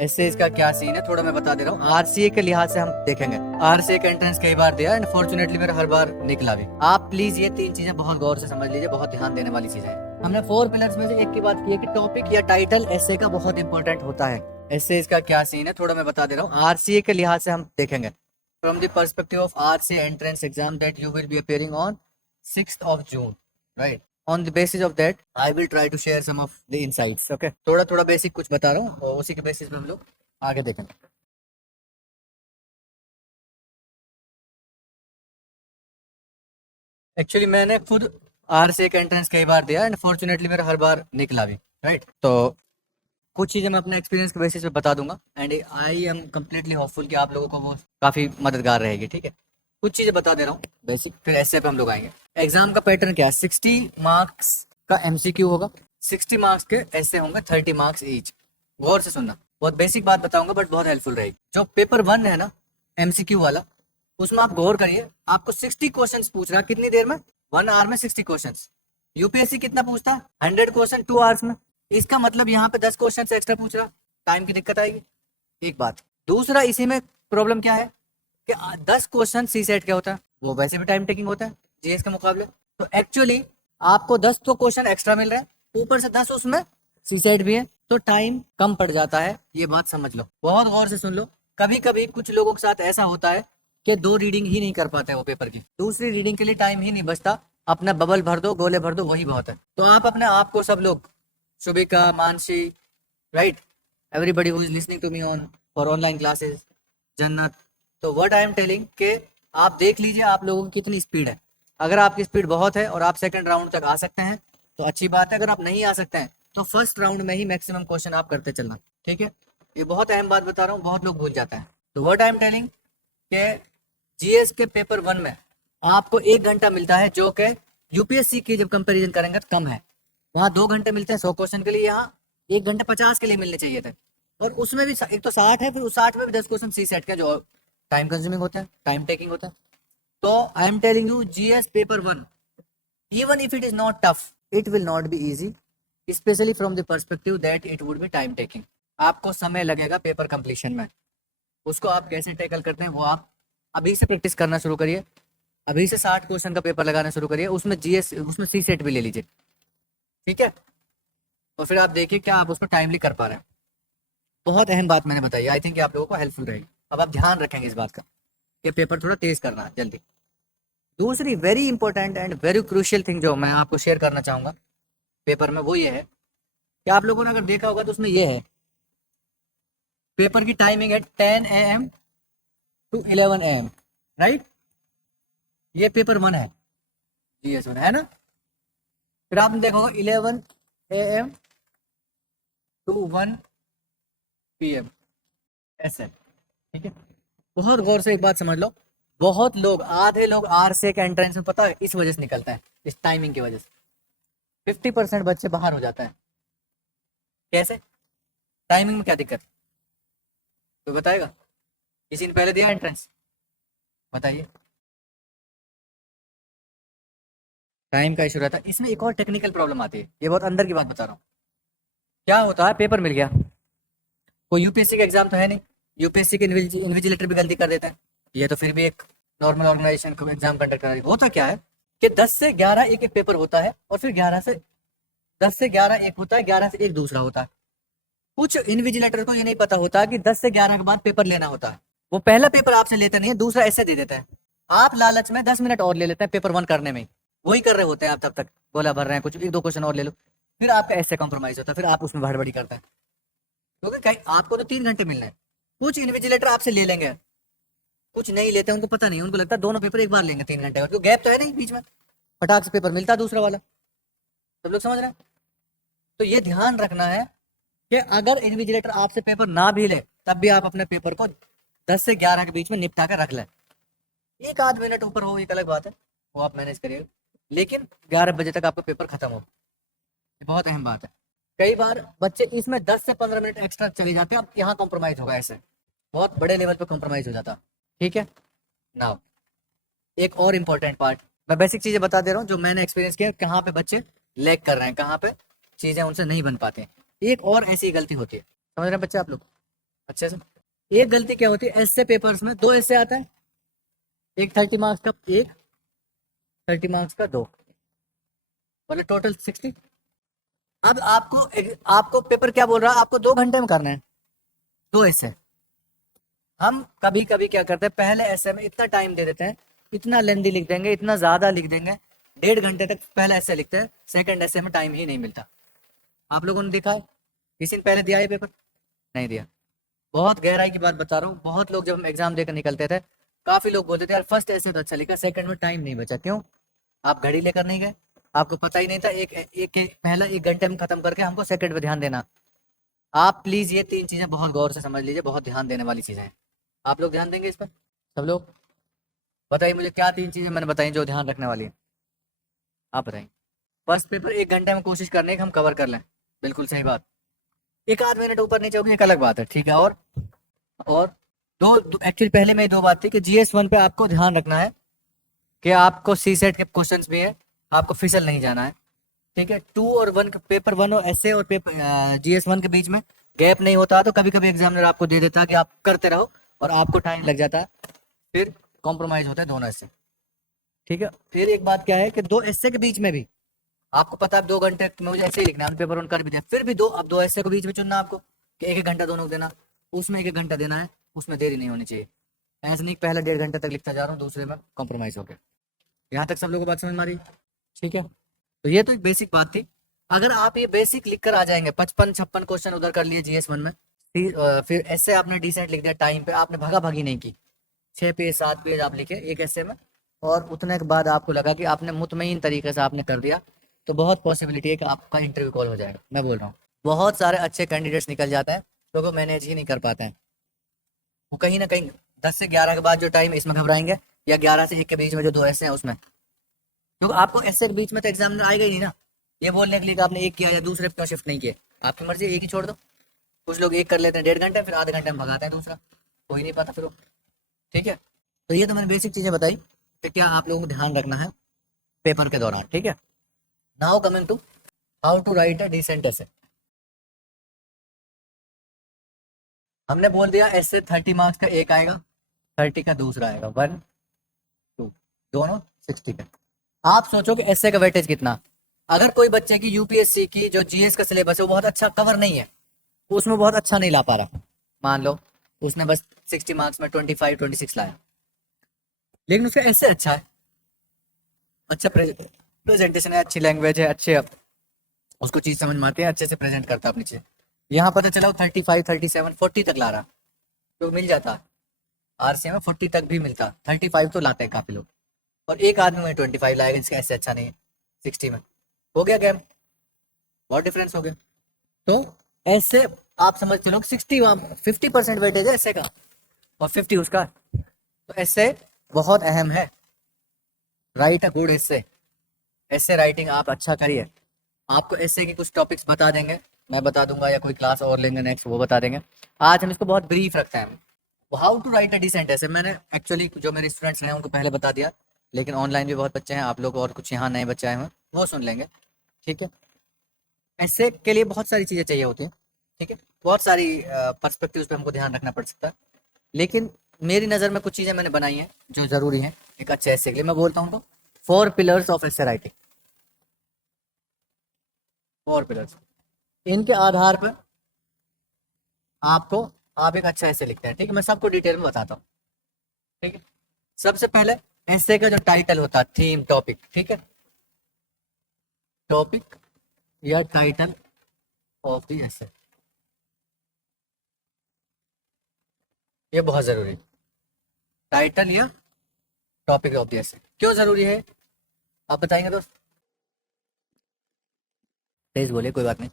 ऐसे इसका क्या सीन है थोड़ा मैं बता दे रहा हूँ। आरसीए के लिहाज से हम देखेंगे, आरसीए का एंट्रेंस कई बार दिया एंड फॉर्चुनेटली मेरा हर बार निकला भी। आप प्लीज ये तीन चीजें बहुत गौर से समझ लीजिए, बहुत ध्यान देने वाली चीजें हैं। हमने 4 पिलर्स में से एक की बात की है कि टॉपिक या टाइटल ऐसे का बहुत इंपॉर्टेंट होता है। ऐसे इसका क्या सीन है थोड़ा मैं बता दे रहा हूँ। आरसीए के लिहाज से हम देखेंगे, from the perspective of RCA entrance exam that you will be appearing on 6th of June, right? On the basis of that, I will try to share some of the insights. Okay? थोड़ा थोड़ा basic कुछ बता रहा हूँ और उसी के basis पे हम लोग आगे देखेंगे। एक्चुअली मैंने खुद आरसीए का एंट्रेंस कई बार दिया एंड फॉर्चुनेटली मेरा हर बार निकला भी, राइट? तो कुछ चीज़ें मैं अपने एक्सपीरियंस के बेसिस पे बता दूंगा and I am completely hopeful कि आप लोगों को वो काफ़ी मददगार रहेगी, ठीक है? कुछ चीज़ें बता दे रहा हूँ बेसिक, फिर ऐसे पे हम लोग आएंगे। एग्जाम का पैटर्न क्या है? 60 मार्क्स का एमसीक्यू होगा, 60 मार्क्स के ऐसे होंगे, 30 मार्क्स ईच। गौर से सुनना, बहुत बेसिक बात बताऊंगा बट बहुत हेल्पफुल रहेगी। जो पेपर 1 है ना एमसीक्यू वाला, उसमें आप गौर करिए, आपको 60 क्वेश्चंस पूछ रहा है कितनी देर में? 1 आवर में 60 क्वेश्चंस। यूपीएससी कितना पूछता है? 100 क्वेश्चन 2 आवर्स में। इसका मतलब यहाँ पे 10 क्वेश्चन से एक्स्ट्रा पूछ रहा, टाइम की दिक्कत आएगी, एक बात। दूसरा इसी में प्रॉब्लम क्या है कि 10 क्वेश्चन सी सेट क्या होता है, वो वैसे भी टाइम टेकिंग होता है जीएस के मुकाबले। तो एक्चुअली आपको 10 तो क्वेश्चन एक्स्ट्रा मिल रहे हैं, ऊपर से 10 उसमें सी सेट भी है, तो टाइम कम पड़ जाता है। ये बात समझ लो, बहुत गौर से सुन लो। कभी कभी कुछ लोगों के साथ ऐसा होता है कि 2 रीडिंग ही नहीं कर पाते वो पेपर की, दूसरी रीडिंग के लिए टाइम ही नहीं बचता, अपना बबल भर दो, गोले भर दो, वही बहुत है। तो आप अपने आप को, सब लोग, Shubhika, Mansi, right, everybody who is listening to me on for online classes, Jannat, तो व्हाट आई एम टेलिंग के आप देख लीजिए आप लोगों की कितनी स्पीड है। अगर आपकी स्पीड बहुत है और आप सेकंड राउंड तक आ सकते हैं तो अच्छी बात है। अगर आप नहीं आ सकते हैं तो फर्स्ट राउंड में ही मैक्सिमम क्वेश्चन आप करते चलना, ठीक है? ये बहुत अहम बात बता रहा हूँ, बहुत लोग भूल जाते हैं। तो व्हाट आई एम टेलिंग के जीएस के पेपर 1 में आपको 1 घंटा मिलता है, जो कि यूपीएससी की जब कंपैरिजन करेंगे तो कम है। वहाँ 2 घंटे मिलते हैं 100 क्वेश्चन के लिए, यहाँ 1 घंटे 50 के लिए मिलने चाहिए थे। और उसमें भी एक तो 60 है, फिर उस 60 में भी 10 क्वेश्चन सी सेट का जो टाइम कंज्यूमिंग होता है, टाइम टेकिंग होता है। तो I am telling you, GS paper 1, even if it is not tough, it will not be easy, especially from the perspective that it would be time taking. आपको समय लगेगा paper completion में, उसको आप कैसे टैकल करते हैं वो आप अभी से प्रैक्टिस करना शुरू करिए। अभी से 60 क्वेश्चन का पेपर लगाना शुरू करिए, उसमें जीएस, उसमें सी सेट भी ले लीजिए, ठीक है? और फिर आप देखिए क्या आप उसको टाइमली कर पा रहे हैं। बहुत अहम बात मैंने बताई, आई थिंक आप लोगों को हेल्पफुल रहेगी। अब आप ध्यान रखेंगे इस बात का कि पेपर थोड़ा तेज करना है जल्दी। दूसरी very important and very crucial thing जो मैं आपको शेयर करना चाहूंगा पेपर में, वो ये है कि आप लोगों ने अगर देखा होगा तो उसमें ये है, पेपर की टाइमिंग है 10 AM to 11 AM, राइट? ये पेपर 1 है, जीएस 1 है ना? फिर आपने देखा होगा 11 AM to 1 PM, ऐसे, ठीक है? बहुत गौर से एक बात समझ लो, बहुत लोग, आधे लोग आरसीए के एंट्रेंस में पता है इस वजह से निकलता है, इस टाइमिंग की वजह से 50% बच्चे बाहर हो जाता है। कैसे? टाइमिंग में क्या दिक्कत, तो बताएगा? किसी ने पहले दिया एंट्रेंस, बताइए? टाइम का इशू रहता है। इसमें एक और टेक्निकल प्रॉब्लम आती है, ये बहुत अंदर की बात बता रहा हूँ। क्या होता है, पेपर मिल गया, कोई यूपीएससी का एग्जाम तो है नहीं, यूपीएससी के इन्विजिलेटर भी गलती कर देते हैं, ये तो फिर भी एक नॉर्मल ऑर्गेनाइजेशन को एग्जाम कंडक्ट कर रही है। होता क्या है कि 10 से 11 एक एक पेपर होता है, और फिर 10 से 11 एक होता है, 11 से एक दूसरा होता है। कुछ इन्विजिलेटर को ये नहीं पता होता कि 10 से 11 के बाद पेपर लेना होता है। वो पहला पेपर आपसे लेते नहीं है, दूसरा ऐसे दे देते हैं। आप लालच में 10 मिनट और ले लेते हैं पेपर 1 करने में, वही कर रहे होते हैं आप, तब तक गोला भर रहे हैं, कुछ 1-2 क्वेश्चन और ले लो, फिर आपका ऐसे कॉम्प्रोमाइज होता है, फिर आप उसमें भड़बड़ी करते हैं, क्योंकि कहीं आपको तो 3 घंटे मिलना है। कुछ इन्विजिलेटर आपसे ले लेंगे, कुछ नहीं लेते, उनको पता नहीं, उनको लगता है दोनों पेपर एक बार लेंगे 3 घंटे, और क्यों गैप तो है नहीं बीच में, फटाक से पेपर मिलता है दूसरा वाला। सब लोग समझ रहे हैं? तो ये ध्यान रखना है कि अगर इन्विजिलेटर आपसे पेपर ना भी ले तब भी आप अपने पेपर को 10 से 11 के बीच में निपटा कर रख लें। 1-8 मिनट ऊपर हो एक अलग बात है, वो आप मैनेज करिए, लेकिन 11 बजे तक आपका पेपर खत्म हो, ये बहुत अहम बात है। कई बार बच्चे इसमें 10 से 15 मिनट एक्स्ट्रा चले जाते हैं, अब यहाँ कॉम्प्रोमाइज होगा, ऐसे बहुत बड़े लेवल पे कॉम्प्रोमाइज हो जाता, ठीक है? नाउ एक और इम्पोर्टेंट पार्ट, मैं बेसिक चीजें बता दे रहा हूँ जो मैंने एक्सपीरियंस किया, कहाँ पे बच्चे लैग कर रहे हैं, कहाँ पे चीजें उनसे नहीं बन पाती हैं। एक और ऐसी गलती होती है, समझ रहे हैं बच्चे आप लोग? अच्छे से। एक गलती क्या होती है, ऐसे पेपर्स में दो ऐसे आता है, एक 30 मार्क्स का, एक 30 मार्क्स का दो, बोले टोटल 60। अब आपको पेपर क्या बोल रहा है, आपको 2 घंटे में करना है, दो ऐसे। हम कभी कभी क्या करते हैं, पहले ऐसे में इतना टाइम दे देते हैं, इतना लेंदी लिख देंगे, इतना ज्यादा लिख देंगे, 1.5 घंटे तक पहले ऐसे लिखते हैं, सेकंड ऐसे में टाइम ही नहीं मिलता। आप लोगों ने देखा है, किसी ने पहले दिया है पेपर? नहीं दिया। बहुत गहराई की बात बता रहा हूँ, बहुत लोग जब हम एग्जाम देकर निकलते थे, काफी लोग बोलते थे यार फर्स्ट ऐसे तो अच्छा लिखा, सेकंड में टाइम नहीं बचा। क्यों? आप घड़ी लेकर नहीं गए, आपको पता ही नहीं था, पहला 1 घंटे में खत्म करके हमको सेकंड पे ध्यान देना। आप प्लीज ये 3 चीजें बहुत गौर से समझ लीजिए, बहुत ध्यान देने वाली चीजें हैं। आप लोग ध्यान देंगे इस पर? सब लोग बताइए मुझे, क्या 3 चीजें मैंने बताई जो ध्यान रखने वाली है? आप बताइए। फर्स्ट पेपर 1 घंटे में कोशिश करने की हम कवर कर लें, बिल्कुल सही बात। एक आध मिनट ऊपर नीचे होगी एक अलग बात है, ठीक है। और एक्चुअली पहले में 2 बात थी कि GS1 पे आपको ध्यान रखना है कि आपको सी सेट के क्वेश्चंस भी है, आपको फिसल नहीं जाना है, ठीक है। 2 और 1 पेपर 1 और ऐसे और पेपर GS1 के बीच में गैप नहीं होता, तो कभी कभी एग्जामिनर आपको दे देता है कि आप करते रहो, और आपको टाइम लग जाता है, फिर कॉम्प्रोमाइज होता है दोनों ऐसे, ठीक है। फिर एक बात क्या है कि दो ऐसे के बीच में भी आपको पता है 2 घंटे में मुझे ऐसे ही लिखना है, पेपर 1 कर भी दिया, फिर भी अब दो ऐसे को बीच में चुनना आपको कि 1-1 घंटा दोनों को देना, उसमें 1-1 घंटा देना है, उसमें देरी नहीं होनी चाहिए। ऐसे नहीं पहले 1.5 घंटे तक लिखता जा रहा हूँ, दूसरे में कॉम्प्रोमाइज हो गया। यहाँ तक सब लोगों को बात समझ में आ रही है? ठीक है। तो ये तो एक बेसिक बात थी। अगर आप ये बेसिक लिख कर आ जाएंगे, 55-56 क्वेश्चन उधर कर लिए GS1 में, फिर ऐसे आपने डिसेंट लिख दिया, टाइम पे आपने भागा भागी नहीं की, 6 पेज 7 पेज आप लिखे एक ऐसे में, और उतने के बाद आपको लगा कि आपने मुतमईन तरीके से आपने कर दिया, तो बहुत पॉसिबिलिटी है कि आपका इंटरव्यू कॉल हो जाएगा। मैं बोल रहा हूँ बहुत सारे अच्छे कैंडिडेट्स निकल जाते हैं, तो वो मैनेज ही नहीं कर पाते हैं। वो कहीं ना कहीं 10 से 11 के बाद जो टाइम इसमें घबराएंगे, या 11 से 1 के बीच में जो दो ऐसे हैं उसमें, क्योंकि आपको ऐसे के बीच में तो एग्जामिनर आएगा ही नहीं ना, ये बोलने के लिए कि आपने एक किया या दूसरे पे क्यों शिफ्ट नहीं किए। आपकी मर्जी, एक ही छोड़ दो। कुछ लोग एक कर लेते हैं 1.5 घंटे, फिर आधे घंटे में भगाते हैं दूसरा, हो ही नहीं पाता फिर वो। ठीक है। तो ये तो मैंने बेसिक चीजें बताई कि क्या आप लोगों को ध्यान रखना है पेपर के दौरान, ठीक है। Now coming to how to write a decent essay. हमने बोल दिया ऐसे 30 मार्क्स का एक आएगा, 30 का दूसरा आएगा, 1 2, दोनों 60 का। आप सोचो कि ऐसे का वेटेज कितना। अगर कोई बच्चे की यूपीएससी की जो जीएस का सिलेबस है वो बहुत अच्छा कवर नहीं है, उसमें बहुत अच्छा नहीं ला पा रहा, मान लो उसने बस 60 मार्क्स में 25-26 लाया, लेकिन उसका ऐसे अच्छा है, अच्छा प्रेजेंटेशन है, अच्छी लैंग्वेज है, अच्छे उसको चीज समझ में आती है, अच्छे से प्रेजेंट करता है अपनी चीज। यहाँ पता चला 35-37-40 तक ला रहा, तो मिल जाता। आरसीए में 40 तक भी मिलता, 35 तो लाते हैं काफी लोग, और एक आदमी में 25 लाएगा जिसका ऐसे अच्छा नहीं है 60 में। हो गया गेम, बहुत डिफरेंस हो गया। तो ऐसे आप समझ चलो 50% वेटेज है ऐसे का, और 50 उसका, तो ऐसे बहुत अहम है। राइट अ गुड ऐसे, ऐसे राइटिंग आप अच्छा करिए। आपको ऐसे की कुछ टॉपिक्स बता देंगे, मैं बता दूंगा, या कोई क्लास और लेंगे नेक्स्ट वो बता देंगे। आज हम इसको बहुत ब्रीफ रखते हैं। How to write a decent essay मैंने एक्चुअली जो मेरे स्टूडेंट्स हैं उनको पहले बता दिया, लेकिन ऑनलाइन भी बहुत बच्चे हैं, आप लोग और कुछ यहाँ नए बच्चे आए हैं वो सुन लेंगे, ठीक है। ऐसे के लिए बहुत सारी चीज़ें चाहिए होती हैं, ठीक है, बहुत सारी पर्सपेक्टिव्स पे हमको ध्यान रखना पड़ सकता है, लेकिन मेरी नज़र में कुछ चीज़ें मैंने बनाई हैं जो ज़रूरी हैं एक अच्छे ऐसे के लिए। मैं बोलता हूँ तो 4 पिलर्स ऑफ ऐसे राइटिंग, 4 पिलर्स, इनके आधार पर आपको आप एक अच्छा ऐसे लिखते हैं, ठीक है। मैं सबको डिटेल में बताता हूँ, ठीक है। सबसे पहले ऐसे का जो टाइटल होता है, थीम, टॉपिक, ठीक है, टॉपिक या टाइटल ऑफ द ऐसे, ये बहुत जरूरी है। टाइटल या टॉपिक ऑफ द ऐसे क्यों जरूरी है, आप बताएंगे दोस्त? तेज बोले, कोई बात नहीं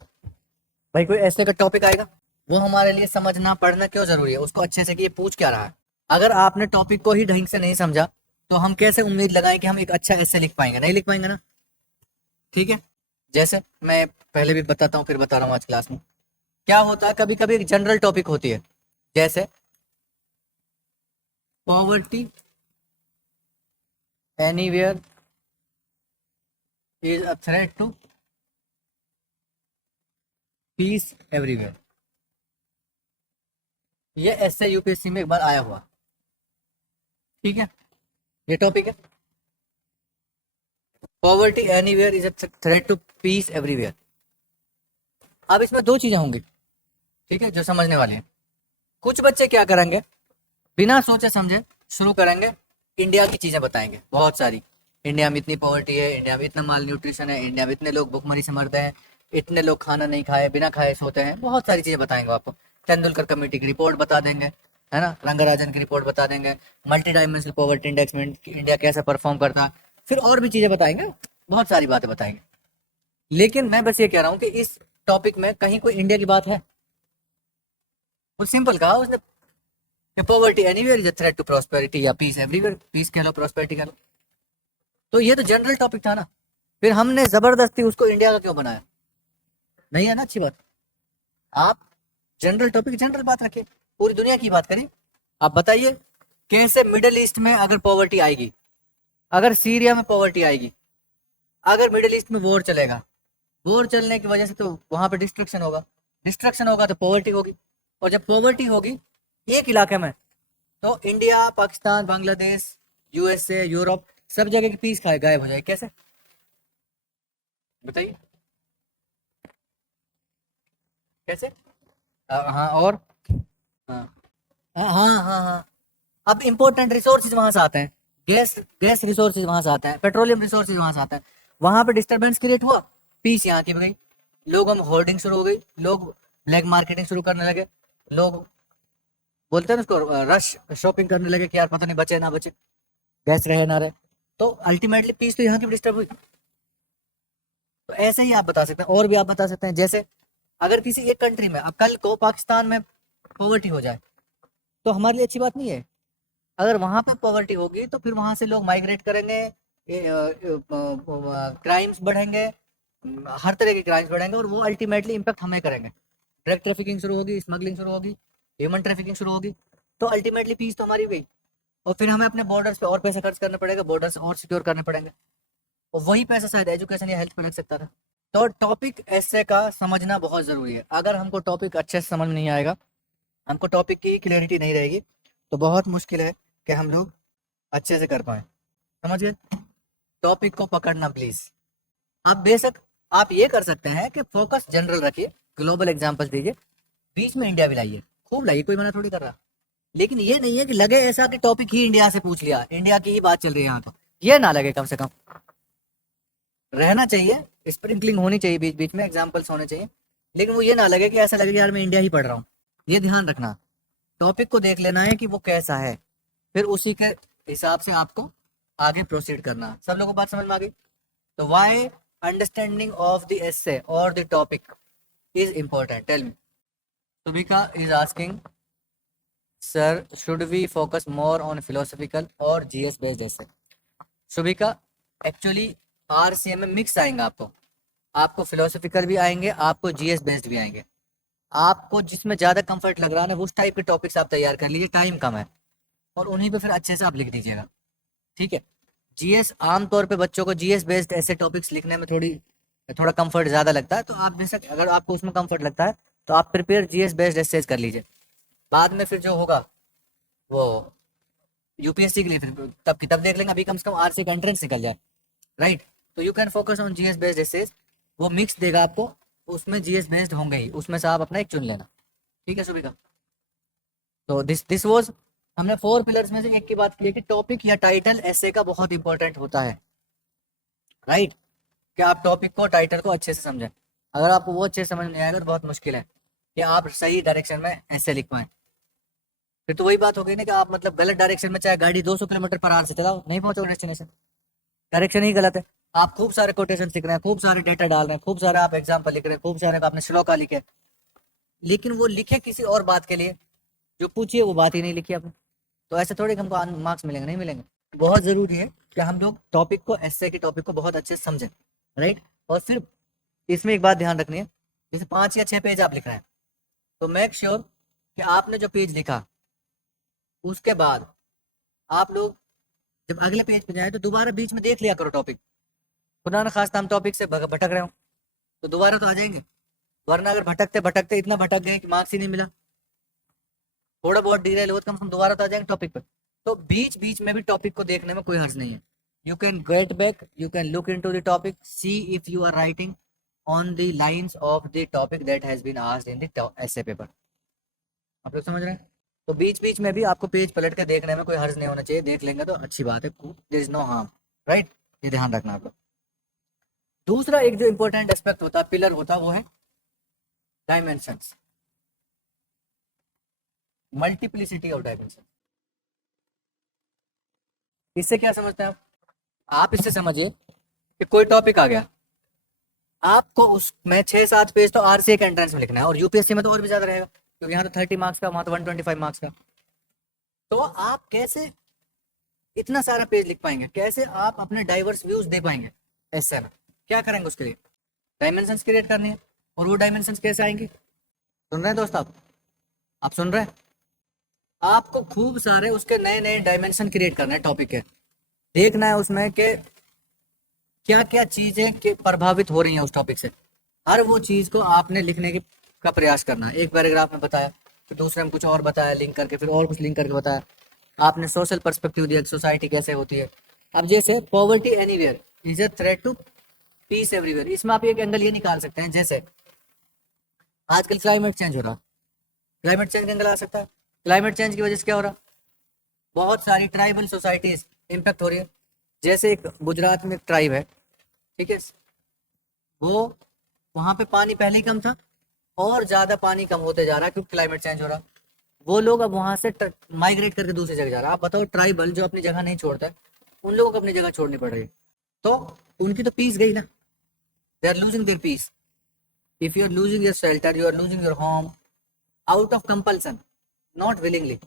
भाई। कोई ऐसे का टॉपिक आएगा, वो हमारे लिए समझना पढ़ना क्यों जरूरी है, उसको अच्छे से कि ये पूछ क्या रहा है। अगर आपने टॉपिक को ही ढंग से नहीं समझा, तो हम कैसे उम्मीद लगाएं कि हम एक अच्छा ऐसे लिख पाएंगे? नहीं लिख पाएंगे ना, ठीक है। जैसे मैं पहले भी बताता हूँ, फिर बता रहा हूँ आज क्लास में, क्या होता है कभी कभी एक जनरल टॉपिक होती है, जैसे poverty anywhere is a threat to peace everywhere, ये ऐसे यूपीएससी में एक बार आया हुआ, ठीक है, ये टॉपिक है। Poverty anywhere is a threat to peace everywhere. अब इसमें दो चीजें होंगी, ठीक है, जो समझने वाले हैं। कुछ बच्चे क्या करेंगे, बिना सोचे समझे शुरू करेंगे, इंडिया की चीजें बताएंगे बहुत सारी। इंडिया में इतनी पॉवर्टी है, इंडिया में इतना माल न्यूट्रिशन है, इंडिया में इतने लोग भुखमरी से मरते हैं, इतने लोग खाना नहीं खाए बिना खाए सोते हैं, बहुत सारी चीजें बताएंगे आपको। तेंदुलकर कमेटी की रिपोर्ट बता देंगे, है ना, रंगराजन की रिपोर्ट बता देंगे, मल्टी डायमेंशनल पॉवर्टी इंडेक्स में इंडिया कैसे परफॉर्म करता है, फिर और भी चीजें बताएंगे, बहुत सारी बातें बताएंगे। लेकिन मैं बस ये कह रहा हूँ कि इस टॉपिक में कहीं कोई इंडिया की बात है? वो सिंपल कहा उसने कि poverty anywhere is a threat to prosperity या पीस एवरीवेयर, पीस कह लो प्रॉस्पेरिटी कह लो। तो ये तो जनरल टॉपिक था ना, फिर हमने जबरदस्ती उसको इंडिया का क्यों बनाया? नहीं है ना अच्छी बात। आप जनरल टॉपिक जनरल बात रखिए, पूरी दुनिया की बात करें। आप बताइए कैसे मिडिल ईस्ट में अगर पॉवर्टी आएगी, अगर सीरिया में पॉवर्टी आएगी, अगर मिडिल ईस्ट में वॉर चलेगा, वॉर चलने की वजह से तो वहां पे डिस्ट्रक्शन होगा, डिस्ट्रक्शन होगा तो पॉवर्टी होगी, और जब पॉवर्टी होगी एक इलाके में, तो India, Pakistan, Bangladesh, USA, Europe, सब जगह की पीस खाए गायब हो जाए। कैसे बताइए, कैसे? हाँ और हाँ हाँ हाँ हाँ हाँ। अब इंपॉर्टेंट रिसोर्सेज वहां से आते हैं, गैस गैस रिसोर्सेज वहां से आते हैं, पेट्रोलियम रिसोर्सेज वहां से आते हैं, वहां पे डिस्टरबेंस क्रिएट हुआ, पीस यहाँ की भी गई, लोगों में होर्डिंग शुरू हो गई, लोग ब्लैक मार्केटिंग शुरू करने लगे, लोग बोलते हैं ना उसको रश शॉपिंग करने लगे कि यार पता नहीं बचे ना बचे, गैस रहे ना रहे, तो अल्टीमेटली पीस तो यहाँ की डिस्टर्ब हुई। तो ऐसे ही आप बता सकते हैं, और भी आप बता सकते हैं, जैसे अगर किसी एक कंट्री में, अब कल को पाकिस्तान में पॉवर्टी हो जाए तो हमारे लिए अच्छी बात नहीं है। अगर वहां पे पॉवर्टी होगी तो फिर वहां से लोग माइग्रेट करेंगे, क्राइम्स बढ़ेंगे, हर तरह के क्राइम्स बढ़ेंगे, और वो अल्टीमेटली इम्पेक्ट हमें करेंगे। ड्रग ट्रैफिकिंग शुरू होगी, स्मगलिंग शुरू होगी, ह्यूमन ट्रैफिकिंग शुरू होगी, तो अल्टीमेटली पीस तो हमारी गई, और फिर हमें अपने बॉर्डर्स पे और पैसे खर्च करना पड़ेगा, बॉर्डर्स और सिक्योर करने पड़ेंगे, और वही पैसा शायद एजुकेशन या हेल्थ पे लग सकता था। तो टॉपिक ऐसे का समझना बहुत जरूरी है। अगर हमको टॉपिक अच्छे से समझ नहीं आएगा, हमको टॉपिक की क्लैरिटी नहीं रहेगी, तो बहुत मुश्किल है कि हम लोग अच्छे से कर पाए। समझ गए? टॉपिक को पकड़ना प्लीज। आप बेशक आप ये कर सकते हैं कि फोकस जनरल रखिए, ग्लोबल एग्जांपल्स दीजिए, बीच में इंडिया भी लाइए, खूब लाइए, कोई मना थोड़ी कर रहा, लेकिन ये नहीं है कि लगे ऐसा कि टॉपिक ही इंडिया से पूछ लिया, इंडिया की ही बात चल रही है यहाँ तो, ये ना लगे। कम से कम रहना चाहिए, स्प्रिंकलिंग होनी चाहिए, बीच बीच में एग्जाम्पल्स होने चाहिए, लेकिन वो ये ना लगे कि ऐसा लगे कि यार मैं इंडिया ही पढ़ रहा हूँ। ये ध्यान रखना, टॉपिक को देख लेना है कि वो कैसा है, फिर उसी के हिसाब से आपको आगे प्रोसीड करना। सब लोगों को बात समझ में आ गई? तो why understanding of the essay और the topic is important, tell me. Subika is asking, sir should we focus more on philosophical और GS based essay? Subika, actually RCM में मिक्स आएंगे, आपको आपको फिलोसफिकल भी आएंगे, आपको जीएस बेस्ड भी आएंगे। आपको जिसमें ज्यादा कंफर्ट लग रहा है ना, उस टाइप के टॉपिक्स आप तैयार कर लीजिए, टाइम कम है, और उन्हीं पे फिर अच्छे से आप लिख दीजिएगा, ठीक है। जीएस आमतौर पे बच्चों को जीएस बेस्ड ऐसे टॉपिक्स लिखने में थोड़ा कंफर्ट ज्यादा लगता है, तो आप बेशक अगर आपको उसमें कंफर्ट लगता है तो आप प्रिपेयर जीएस बेस्ड एसेज कर लीजिए। बाद में फिर जो होगा वो यूपीएससी के लिए फिर तब की तब देख लेंगे, अभी कम से कम आरसी का एंट्रेंस निकल जाए, राइट। तो you can focus on GS based essays, वो मिक्स देगा आपको, उसमें जीएस बेस्ड होंगे ही, उसमें से आप अपना एक चुन लेना, ठीक है सुबिका। तो दिस वाज, हमने 4 पिलर्स में से एक की बात की है कि टॉपिक या टाइटल ऐसे का बहुत इंपॉर्टेंट होता है, राइट। कि आप टॉपिक को, टाइटल को अच्छे से समझें। अगर आपको वो अच्छे से समझ नहीं आएगा तो बहुत मुश्किल है कि आप सही डायरेक्शन में ऐसे लिख पाए। फिर तो वही बात हो गई ना कि आप मतलब गलत डायरेक्शन में चाहे गाड़ी 200 किलोमीटर पर आवर से चलाओ, नहीं पहुंचोगे डेस्टिनेशन, डायरेक्शन ही गलत है। आप खूब सारे कोटेशन लिख रहे हैं, खूब सारे डेटा डाल रहे हैं, खूब सारे आप एग्जाम्पल लिख रहे हैं, खूब सारे आपने श्लोका लिखे, लेकिन वो लिखे किसी और बात के लिए, जो पूछिए वो बात ही नहीं लिखी आपने, तो ऐसे थोड़ी हमको मार्क्स मिलेंगे, नहीं मिलेंगे। बहुत जरूरी है कि हम लोग टॉपिक को, ऐसे के टॉपिक को बहुत अच्छे से समझें, राइट। और फिर इसमें एक बात ध्यान रखनी है, जैसे 5 या 6 पेज आप लिख रहे हैं, तो मेक श्योर कि आपने जो पेज लिखा उसके बाद आप लोग जब अगले पेज पे जाए तो दोबारा बीच में देख लिया करो टॉपिक, खुदा न खास्ता हम टॉपिक से भटक रहे हो तो दोबारा तो आ जाएंगे, वरना अगर भटकते भटकते इतना भटक गए कि मार्क्स ही नहीं मिला, थोड़ा बहुत डीरेल हो तो हम दोबारा तो आ जाएंगे टॉपिक पर। तो बीच बीच में भी टॉपिक को देखने में कोई हर्ज नहीं है। You can get back, you can look in to the topic, see if you are writing on the lines of the topic that has been asked in the essay paper. आप लोग समझ रहे हैं? तो बीच बीच में भी आपको पेज पलट के देखने में कोई हर्ज नहीं होना चाहिए, देख लेंगे तो अच्छी बात है, there is no harm, right? ये ध्यान रखना आप लोग। दूसरा एक जो इंपॉर्टेंट एस्पेक्ट होता है, पिलर होता है, वो है डायमेंशंस, मल्टीप्लिसिटी ऑफ डायमेंशन। इससे क्या समझते हैं आप इससे समझिए कि कोई टॉपिक आ गया, आपको उसमें 6-7 पेज तो आरसीए के एंट्रेंस में लिखना है, और यूपीएससी में तो और भी ज्यादा रहेगा, क्योंकि यहाँ तो 30 मार्क्स का, वहां तो 125 मार्क्स का। तो आप कैसे इतना सारा पेज लिख पाएंगे, कैसे आप अपने डाइवर्स व्यूज दे पाएंगे ऐसे में? क्या करेंगे उसके लिए? डायमेंशंस क्रिएट करनी है। और वो डायमेंशंस कैसे आएंगे? सुन रहे हैं दोस्त आप सुन रहे हैं? आपको खूब सारे उसके नए नए डायमेंशन क्रिएट करना है टॉपिक के, देखना है उसमें के क्या क्या चीजें के प्रभावित हो रही हैं उस टॉपिक से। हर वो चीज को आपने लिखने की का प्रयास करना है। एक पैराग्राफ में बताया, फिर दूसरे में कुछ और बताया लिंक करके, फिर और कुछ लिंक करके बताया। आपने सोशल पर्सपेक्टिव दिया, सोसाइटी कैसे होती है। अब जैसे poverty anywhere is a threat to peace everywhere, इसमें आप एक एंगल ये निकाल सकते हैं, जैसे आजकल क्लाइमेट चेंज हो रहा, क्लाइमेट चेंज का एंगल आ सकता है। क्लाइमेट चेंज की वजह से क्या हो रहा, बहुत सारी ट्राइबल सोसाइटीज इम्पेक्ट हो रही है। जैसे एक गुजरात में एक ट्राइब है, ठीक है, वो वहां पे पानी पहले ही कम था और ज्यादा पानी कम होते जा रहा है क्योंकि क्लाइमेट चेंज हो रहा। वो लोग अब वहां से माइग्रेट करके दूसरी जगह जा रहा है। आप बताओ, ट्राइबल जो अपनी जगह नहीं छोड़ता है, उन लोगों को अपनी जगह छोड़नी पड़ रही है, तो उनकी तो पीस गई ना, they are losing their peace. If you are losing your shelter, you are losing your home out of compulsion, not willingly.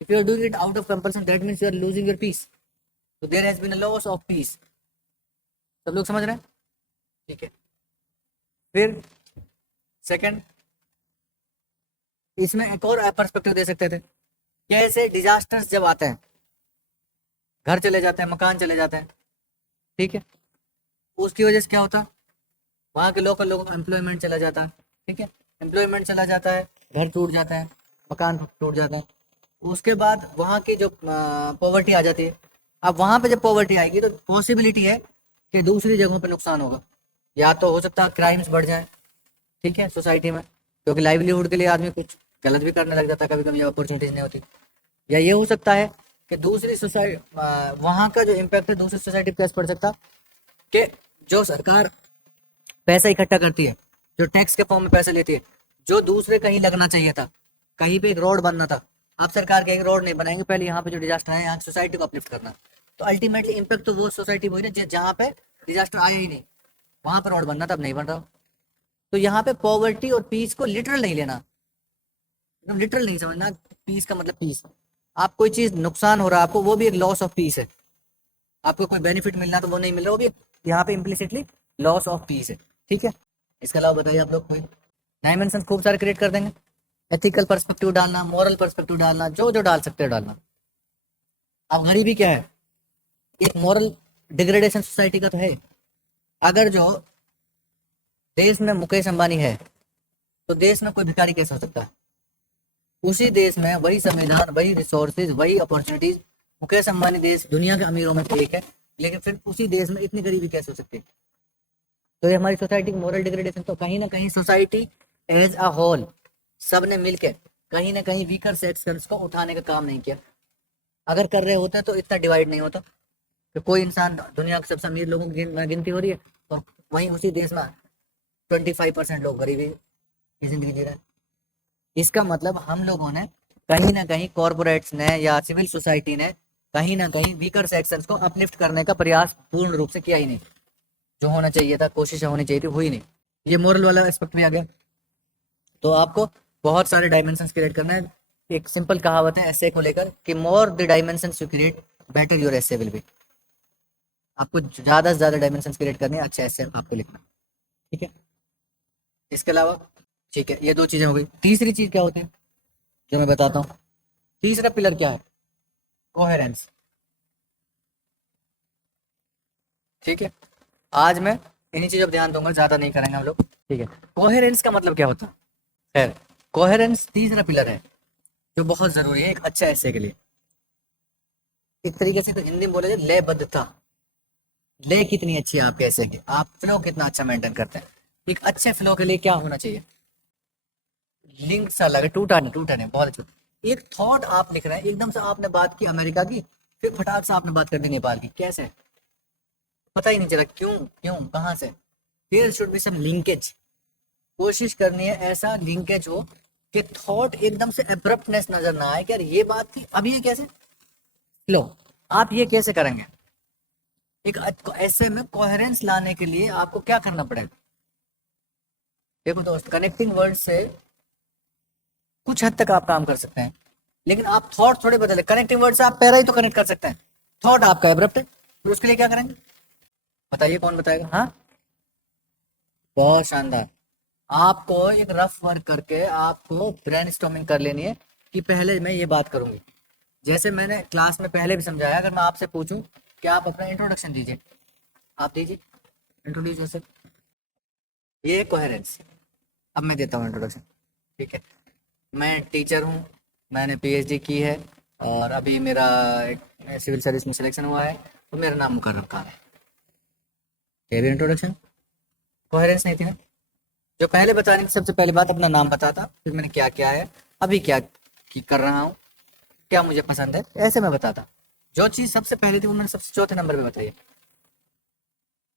If you are doing it out of compulsion, that means you are losing your peace. तो there has been a loss of peace. सब लोग समझ रहे हैं? ठीक है। फिर second, इसमें एक और पर्सपेक्टिव दे सकते थे, कैसे डिजास्टर्स जब आते हैं, घर चले जाते हैं, मकान चले जाते हैं, ठीक है, उसकी वजह से क्या होता है, वहाँ के लोकल लोगों का एम्प्लॉयमेंट चला जाता है, ठीक है, एम्प्लॉयमेंट चला जाता है, घर टूट जाता है, मकान टूट जाता है। उसके बाद वहाँ की जो पॉवर्टी आ जाती है। अब वहाँ पे जब पॉवर्टी आएगी तो पॉसिबिलिटी है कि दूसरी जगहों पे नुकसान होगा। या तो हो सकता है क्राइम्स बढ़ जाए, ठीक है, सोसाइटी में, क्योंकि लाइवलीहुड के लिए आदमी कुछ गलत भी करने लग जाता है, कभी कभी अपॉर्चुनिटीज नहीं होती। या ये हो सकता है कि दूसरी सोसाइटी, वहाँ का जो इम्पैक्ट है दूसरी सोसाइटी पे कैसे पड़ सकता, कि जो सरकार पैसा इकट्ठा करती है, जो टैक्स के फॉर्म में पैसे लेती है, जो दूसरे कहीं लगना चाहिए था, कहीं पे एक रोड बनना था, आप सरकार के एक रोड नहीं बनाएंगे, पहले यहाँ पे जो डिजास्टर है यहाँ की सोसाइटी को अपलिफ्ट करना। तो अल्टीमेटली इम्पैक्ट तो वो सोसाइटी हुई ना जहाँ पे डिजास्टर आया ही नहीं, वहां पर रोड बनना था, अब नहीं बन रहा। तो यहाँ पे पॉवर्टी और पीस को लिटरल नहीं लेना, एकदम लिटरल नहीं समझना। पीस का मतलब पीस, आप कोई चीज नुकसान हो रहा है आपको, वो भी एक लॉस ऑफ पीस है। आपको कोई बेनिफिट मिलना तो वो नहीं मिल रहा, वो भी यहाँ पे इम्प्लिसिटली लॉस ऑफ पीस है, ठीक है। इसके अलावा बताइए आप लोग, कोई डायमेंशन खूब सारे क्रिएट कर देंगे, एथिकल पर्सपेक्टिव डालना, मॉरल पर्सपेक्टिव डालना, जो जो डाल सकते हैं डालना। अब गरीबी क्या है, एक मॉरल डिग्रेडेशन सोसाइटी का तो है। अगर जो देश में मुकेश अंबानी है तो देश में कोई भिखारी कैसे हो सकता है? उसी देश में वही संविधान, वही रिसोर्सेज, वही अपॉर्चुनिटीज, मुकेश अंबानी देश दुनिया के अमीरों में एक है, लेकिन फिर उसी देश में इतनी गरीबी कैसे हो सकती है? तो ये हमारी सोसाइटी की मॉरल डिग्रेडेशन। तो कहीं ना कहीं सोसाइटी एज अ होल सब ने मिलकर कहीं ना कहीं वीकर सेक्शंस को उठाने का काम नहीं किया। अगर कर रहे होते तो इतना डिवाइड नहीं होता कि कोई इंसान, दुनिया के सबसे अमीर लोगों की गिनती हो रही है तो वहीं उसी देश में 25% लोग गरीबी की जिंदगी जी रहे हैं। इसका मतलब हम लोगों ने कहीं ना कहीं, कॉर्पोरेट्स ने या सिविल सोसाइटी ने कहीं ना कहीं वीकर सेक्शंस को अपलिफ्ट करने का प्रयास पूर्ण रूप से किया ही नहीं। जो होना चाहिए था, कोशिश होनी चाहिए थी, हुई नहीं। ये मोरल वाला एस्पेक्ट भी आ गया। तो आपको बहुत सारे डायमेंशंस क्रिएट करना है। एक सिंपल कहावत है एसे को लेकर कि more the dimensions you create better your essay will be. आपको ज्यादा से ज्यादा डायमेंशंस क्रिएट करने हैं, अच्छे एसे आपको लिखना, ठीक है। इसके अलावा, ठीक है, ये दो चीजें हो गई। तीसरी चीज क्या होती है जो मैं बताता हूँ, तीसरा पिलर क्या है, कोहेरेंस, ठीक है। आज मैं इन्हीं चीजों पर ध्यान दूंगा, ज्यादा नहीं करेंगे हम लोग, ठीक है। कोहेरेंस का मतलब क्या होता है? खैर, कोहेरेंस तीसरा पिलर है। जो बहुत ज़रूरी है एक अच्छे ऐसे के लिए। एक तरीके से तो हिंदी में बोले जाए लयबद्धता, लय कितनी अच्छी है आपके ऐसे की, आप फ्लो कितना अच्छा मेंटेन करते हैं। एक अच्छे फ्लो के लिए क्या होना चाहिए, लिंक सा लगे, टूटा नहीं, बहुत अच्छा। एक थॉट आप लिख रहे हैं, एकदम से आपने बात की अमेरिका की, फिर फटाक से आपने बात कर दी नेपाल की, कैसे, पता ही नहीं चला क्यों, क्यों कहाँ से। There should be some linkage, कोशिश करनी है ऐसा लिंकेज हो कि थॉट एकदम से एब्रप्टनेस नजर ना आए कि यार ये बात थी, अब ये कैसे, लो आप ये कैसे करेंगे। एक ऐसे में कोहेरेंस लाने के लिए आपको क्या करना पड़ेगा, देखो दोस्त, कनेक्टिंग वर्ड से कुछ हद तक आप काम कर सकते हैं, लेकिन आप थॉट थोड़े बदले, कनेक्टिंग वर्ड से आप पैरा ही तो कनेक्ट कर सकते हैं, थॉट आपका एब्रप्ट है, फिर उसके लिए क्या करेंगे, बताइए कौन बताएगा। हाँ, बहुत शानदार। आपको एक रफ वर्क करके आपको ब्रेनस्टॉर्मिंग कर लेनी है कि पहले मैं ये बात करूंगी, जैसे मैंने क्लास में पहले भी समझाया। अगर मैं आपसे पूछूं कि आप अपना इंट्रोडक्शन दीजिए, आप दीजिए, इंट्रोड्यूस योरसेल्फ, ये कोहेरेंस। अब मैं देता हूँ इंट्रोडक्शन, ठीक है। मैं टीचर हूँ, मैंने पीएचडी की है, और अभी मेरा एक सिविल सर्विस में सिलेक्शन हुआ है, तो मेरा नाम मुकर्रम खान है। ये भी इंट्रोडक्शन, कोहेरेंस नहीं थी ना। जो पहले बताने की सबसे पहली बात, अपना नाम बताता, फिर मैंने क्या क्या है, अभी क्या कर रहा हूँ, क्या मुझे पसंद है, ऐसे मैं बताता। जो चीज़ सबसे पहले थी वो मैंने सबसे चौथे नंबर पे बताई है।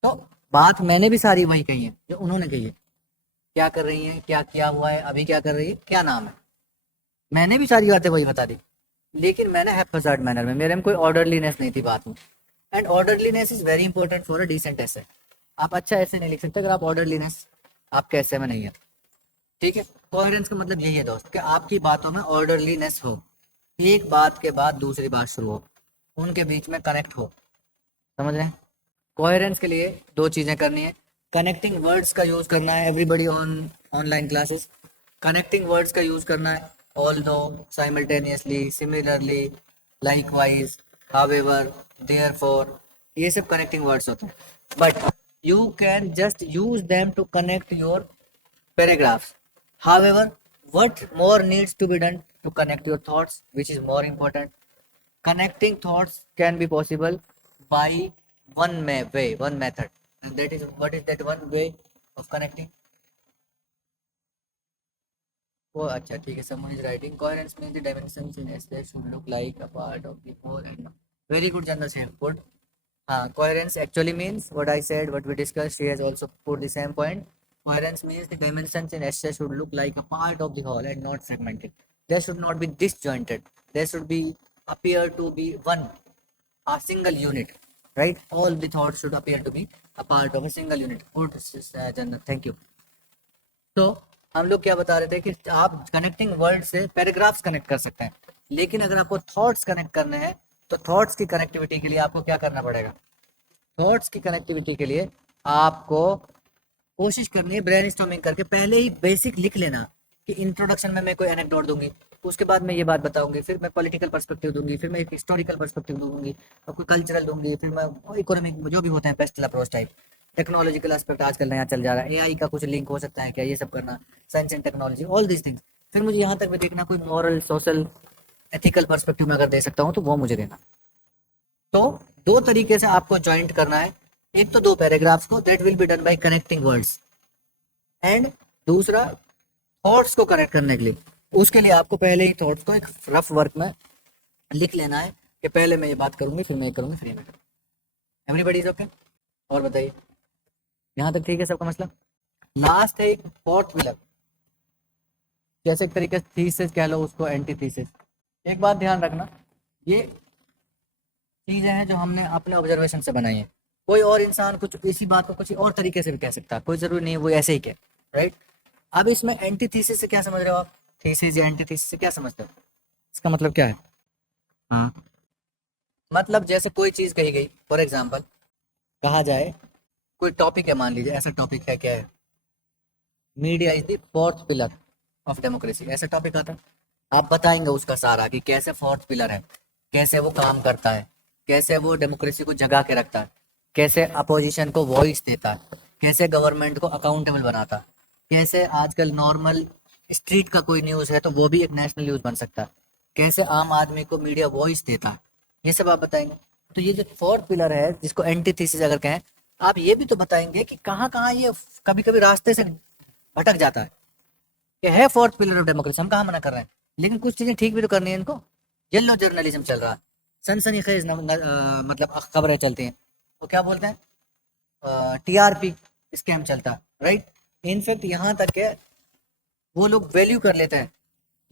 तो बात मैंने भी सारी वही कही है जो उन्होंने कही है, क्या कर रही है, क्या किया हुआ है, अभी क्या कर रही है, क्या नाम है, मैंने भी सारी बातें वही बता दी, लेकिन मैंने हैप्पीजार्ड मैनर में, मेरे में कोई ऑर्डरलीनेस नहीं थी बात में। And orderliness is very important for a decent essay. आप अच्छा ऐसे नहीं लिख सकते अगर आप ऑर्डरलीनेस आपके ऐसे में नहीं है, ठीक है। कोहेरेंस का मतलब यही है दोस्त कि आपकी बातों में ऑर्डरलीनेस हो, एक बात के बाद दूसरी बात शुरू हो, उनके बीच में कनेक्ट हो, समझ रहे हैं। कोहेरेंस के लिए दो चीज़ें करनी है, कनेक्टिंग वर्ड्स का यूज़ करना है, everybody on online classes, connecting words का यूज़ करना है, although, simultaneously, similarly, likewise, however, therefore, ये सब कनेक्टिंग वर्ड्स होते हैं, but you can just use them to connect your paragraphs. However, what more needs to be done to connect your thoughts, which is more important? Connecting thoughts can be possible by one method. And that is, what is that one way of connecting? Oh, अच्छा ठीक है. Someone is writing. Coherence means the dimensions in essay should look like a part of the whole. And very good, Jana Singh. Good. Coherence actually means what I said, what we discussed. She has also put the same point. Coherence means the dimensions in essay should look like a part of the whole and not segmented. They should not be disjointed. They should be appear to be one, a single unit, right? All the thoughts should appear to be a part of a single unit. Good, Jannat. Thank you. तो हम लोग क्या बता रहे थे कि आप connecting word से पैराग्राफ्स कनेक्ट कर सकते हैं, लेकिन अगर आपको थॉट्स कनेक्ट करने हैं तो थॉट्स की कनेक्टिविटी के लिए आपको क्या करना पड़ेगा, थॉट्स की कनेक्टिविटी के लिए आपको कोशिश करनी है ब्रेनस्टॉर्मिंग करके पहले ही बेसिक लिख लेना कि इंट्रोडक्शन में मैं कोई एनेक्डोट दूंगी, उसके बाद मैं ये बात बताऊंगी, फिर मैं पॉलिटिकल पर्सपेक्टिव दूंगी, फिर मैं एक हिस्टोरिकल पर्सपेक्टिव दूंगी, और कोई कल्चरल दूंगी, फिर मैं इकोनॉमिक जो भी होते हैं pastel approach type, technological aspect आजकल नया चल जा रहा है, एआई का कुछ लिंक हो सकता है क्या, ये सब करना, science and technology, all these things. फिर मुझे यहाँ तक भी देखना कोई मॉरल सोशल एथिकल पर्सपेक्टिव में अगर दे सकता हूँ तो वो मुझे देना। तो दो तरीके से आपको ज्वाइंट करना है, एक तो दो पैराग्राफ्स को, that will be done by connecting words, and दूसरा थॉट्स को कनेक्ट करने के लिए, उसके लिए आपको पहले ही थॉट्स को एक रफ वर्क में लिख लेना है कि पहले मैं ये बात करूंगी, फिर मैं ये करूंगी, फिर ये मैं करूंगी। Everybody is okay? और बताइए, यहाँ तक ठीक है सबका मसला? लास्ट है एक फोर्थ पिलर, जैसे एक तरीके से थीसिस कह लो उसको, एंटी थीसिस। एक बात ध्यान रखना, ये चीजें हैं जो हमने अपने ऑब्जर्वेशन से बनाई है, कोई और इंसान कुछ इसी बात को कुछ और तरीके से भी कह सकता है, कोई जरूरी नहीं वो ऐसे ही कहे, राइट। अब इसमें एंटी थीसिस से क्या समझ रहे हो आप, थीसिस या एंटी थीसिस से क्या समझते हो, इसका मतलब क्या है? हाँ, मतलब जैसे कोई चीज कही गई, फॉर एग्जाम्पल कहा जाए कोई टॉपिक है, मान लीजिए ऐसा टॉपिक है, क्या है, media is the fourth pillar of democracy, ऐसा टॉपिक आता है, आप बताएंगे उसका सारा कि कैसे फोर्थ पिलर है, कैसे वो काम करता है, कैसे वो डेमोक्रेसी को जगा के रखता है, कैसे अपोजिशन को वॉइस देता है, कैसे गवर्नमेंट को अकाउंटेबल बनाता है, कैसे आजकल नॉर्मल स्ट्रीट का कोई न्यूज़ है तो वो भी एक नेशनल न्यूज़ बन सकता है, कैसे आम आदमी को मीडिया वॉइस देता है, ये सब आप बताएंगे। तो ये जो फोर्थ पिलर है जिसको एंटीथेसिस अगर कहें, आप ये भी तो बताएंगे कि कहाँ कहाँ ये कभी कभी रास्ते से भटक जाता है। ये है फोर्थ पिलर ऑफ डेमोक्रेसी, हम कहाँ मना कर रहे हैं, लेकिन कुछ चीजें ठीक भी तो करनी है इनको। येलो जर्नलिज्म चल रहा है, सनसनीखेज मतलब खबरें चलती हैं, वो क्या बोलते हैं, टीआरपी स्कैम चलता है, राइट। इनफैक्ट यहाँ तक के वो लोग वैल्यू कर लेते हैं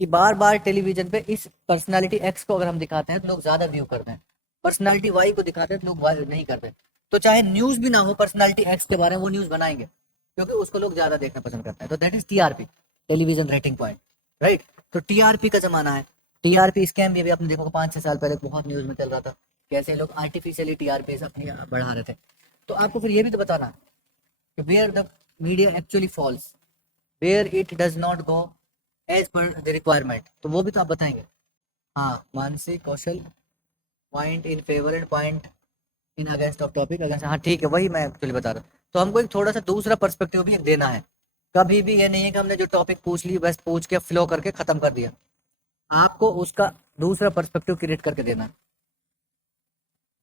कि बार बार टेलीविजन पे इस पर्सनालिटी एक्स को अगर हम दिखाते हैं तो लोग ज्यादा व्यू करते हैं, पर्सनालिटी वाई को दिखाते हैं तो लोग वाई नहीं करते। तो चाहे न्यूज भी ना हो पर्सनालिटी एक्स के बारे में, वो न्यूज बनाएंगे क्योंकि उसको लोग ज्यादा देखना पसंद करते हैं। तो that is TRP, television rating point, right. तो टीआरपी का जमाना है। टीआरपी स्कैम भी अभी आपने देखो 5-6 साल पहले बहुत न्यूज में चल रहा था, कैसे लोग आर्टिफिशियली टीआरपी अपनी बढ़ा रहे थे। तो आपको फिर ये भी तो बताना है कि where the media actually falls, where it does not go as per the requirement, तो वो भी तो आप बताएंगे। हाँ, मानसिक कौशल, point in favour and point in against of topic against, हाँ ठीक है, वही मैं एक्चुअली बता रहा हूँ। तो हमको एक थोड़ा सा दूसरा पर्सपेक्टिव भी एक देना है। कभी भी ये नहीं है कि हमने जो टॉपिक पूछ ली बस पूछ के फ्लो करके खत्म कर दिया, आपको उसका दूसरा पर्सपेक्टिव क्रिएट करके देना है।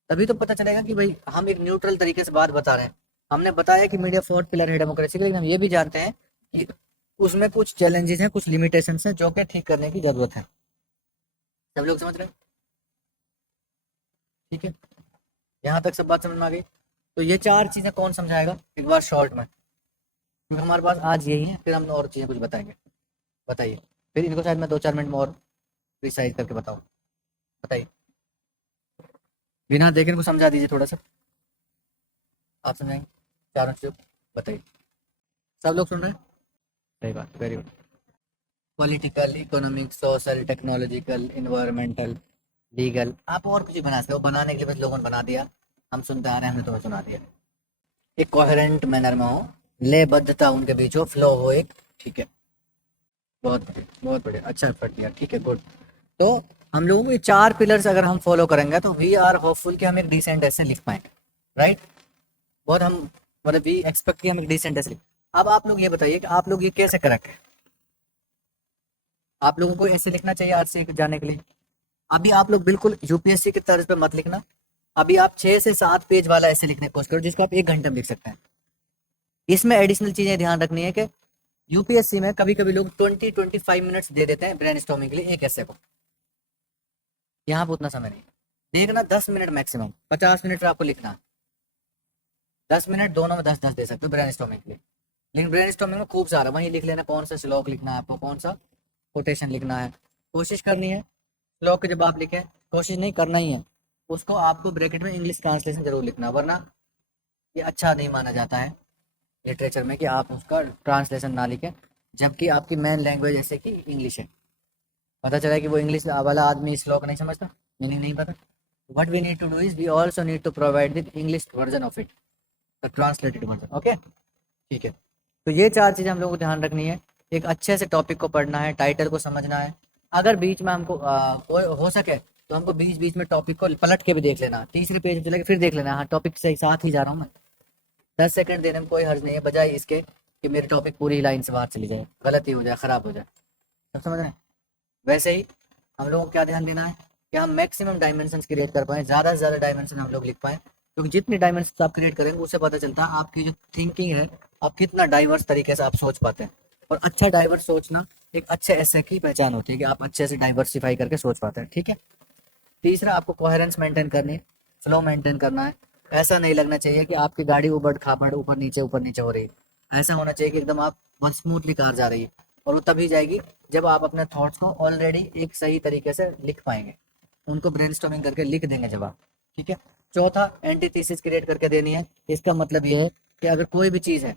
तभी तो पता चलेगा कि भाई हम एक न्यूट्रल तरीके से बात बता रहे हैं। हमने बताया कि मीडिया फोर्थ पिलर है डेमोक्रेसी का, लेकिन हम ये भी जानते हैं कि उसमें कुछ चैलेंजेस हैं, कुछ लिमिटेशंस हैं जो कि ठीक करने की जरूरत है। सब लोग समझ रहे हैं? ठीक है, यहाँ तक सब बात समझ में आ गई। तो ये 4 चीजें कौन समझाएगा एक बार शॉर्ट में, क्योंकि हमारे पास आज यही है, फिर हम और चीजें कुछ बताएंगे। बताइए, फिर इनको शायद मैं 2-4 मिनट में और प्रिसाइज करके बताऊँ। बताइए, बिना देखे इनको समझा दीजिए थोड़ा सा, आप समझाएंगे चारों चीज़। बताइए, सब लोग सुन रहे हैं? सही बात, very good. Political, economic, social, technological, environmental, legal, आप और कुछ भी बना सकते हो, बनाने के लिए बस लोगों ने बना दिया, हम सुनते आ रहे हैं, हमने तुम्हें सुना दिया। एक कोहेरेंट मैनर में हो, लयबद्धता उनके बीच हो, फ्लो हो एक, ठीक है, बहुत बढ़िया, बहुत बढ़िया, अच्छा एफर्ट दिया, ठीक है, गुड। तो हम लोगों को ये 4 पिलर्स अगर हम फॉलो करेंगे तो वी आर होपफुल कि हम एक डिसेंट ऐसे लिख पाएंगे, राइट। बहुत हम मतलब वी एक्सपेक्ट कि हम एक डिसेंट ऐसे लिख। अब आप लोग ये बताइए कि आप लोग ये कैसे करेक्ट, आप लोगों को ऐसे लिखना चाहिए आरसी जाने के लिए। अभी आप लोग बिल्कुल यूपीएससी की तर्ज पे मत लिखना, अभी आप 6 से 7 पेज वाला ऐसे लिखने की कोशिश करो जिसको आप 1 घंटे में लिख सकते हैं। इसमें एडिशनल चीजें ध्यान रखनी है कि यूपीएससी में कभी कभी लोग 20-25 मिनट्स दे देते हैं ब्रेन स्टॉर्मिंग के लिए एक ऐसे को, यहाँ पर उतना समय नहीं देखना, 10 मिनट मैक्सिमम, 50 मिनट आपको लिखना है, 10 मिनट दोनों में 10-10 दे सकते हो ब्रेन स्टॉर्मिंग के लिए। लेकिन ब्रेन स्टॉर्मिंग में खूब सारा वहीं लिख लेना, कौन सा श्लोक लिखना है आपको, कौन सा कोटेशन लिखना है, कोशिश करनी है श्लोक जब आप लिखें, कोशिश नहीं करना ही है, उसको आपको ब्रैकेट में इंग्लिश ट्रांसलेशन जरूर लिखना, वरना ये अच्छा नहीं माना जाता है लिटरेचर में कि आप उसका ट्रांसलेशन ना लिखें, जबकि आपकी मेन लैंग्वेज जैसे कि इंग्लिश है। पता चला कि वो इंग्लिश वाला आदमी श्लोक नहीं समझता, मीनिंग नहीं पता। What we need to do is we also need to provide the English version of it, the translated version, okay, ठीक है। तो ये 4 चीज़ें हम लोग को ध्यान रखनी है। एक अच्छे से टॉपिक को पढ़ना है, टाइटल को समझना है, अगर बीच में हमको कोई हो सके तो हमको बीच बीच में टॉपिक को पलट के भी देख लेना, तीसरे पेज में चले के फिर देख लेना, हाँ टॉपिक से साथ ही जा रहा हूँ मैं, 10 सेकंड देने में कोई हर्ज नहीं है, बजाय इसके कि मेरी टॉपिक पूरी लाइन से बाहर चली जाए, गलती हो जाए, खराब हो जाए, सब समझ रहे हैं। वैसे ही हम लोगों को क्या ध्यान देना है कि हम मैक्सिमम डायमेंशन क्रिएट कर पाएँ, ज़्यादा से ज़्यादा डायमेंशन हम लोग लिख पाएँ, क्योंकि जितनी डायमेंशन आप क्रिएट करेंगे उससे पता चलता है आपकी जो थिंकिंग है, आप कितना डाइवर्स तरीके से आप सोच पाते हैं। और अच्छा डाइवर्स सोचना एक अच्छे ऐसे की पहचान होती है कि आप अच्छे से डाइवर्सिफाई करके सोच पाते हैं, ठीक है। तीसरा, आपको कोहेरेंस मेंटेन करनी है, फ्लो मेंटेन करना है। ऐसा नहीं लगना चाहिए कि आपकी गाड़ी उबड़ खाबड़ ऊपर नीचे हो रही है, ऐसा होना चाहिए कि एकदम आप बहुत स्मूथली कार जा रही है, और वो तभी जाएगी जब आप अपने थॉट्स को ऑलरेडी एक सही तरीके से लिख पाएंगे, उनको ब्रेनस्टॉर्मिंग करके लिख देंगे जब आप, ठीक है। चौथा, एंटीथेसिस क्रिएट करके देनी है, इसका मतलब ये है कि अगर कोई भी चीज़ है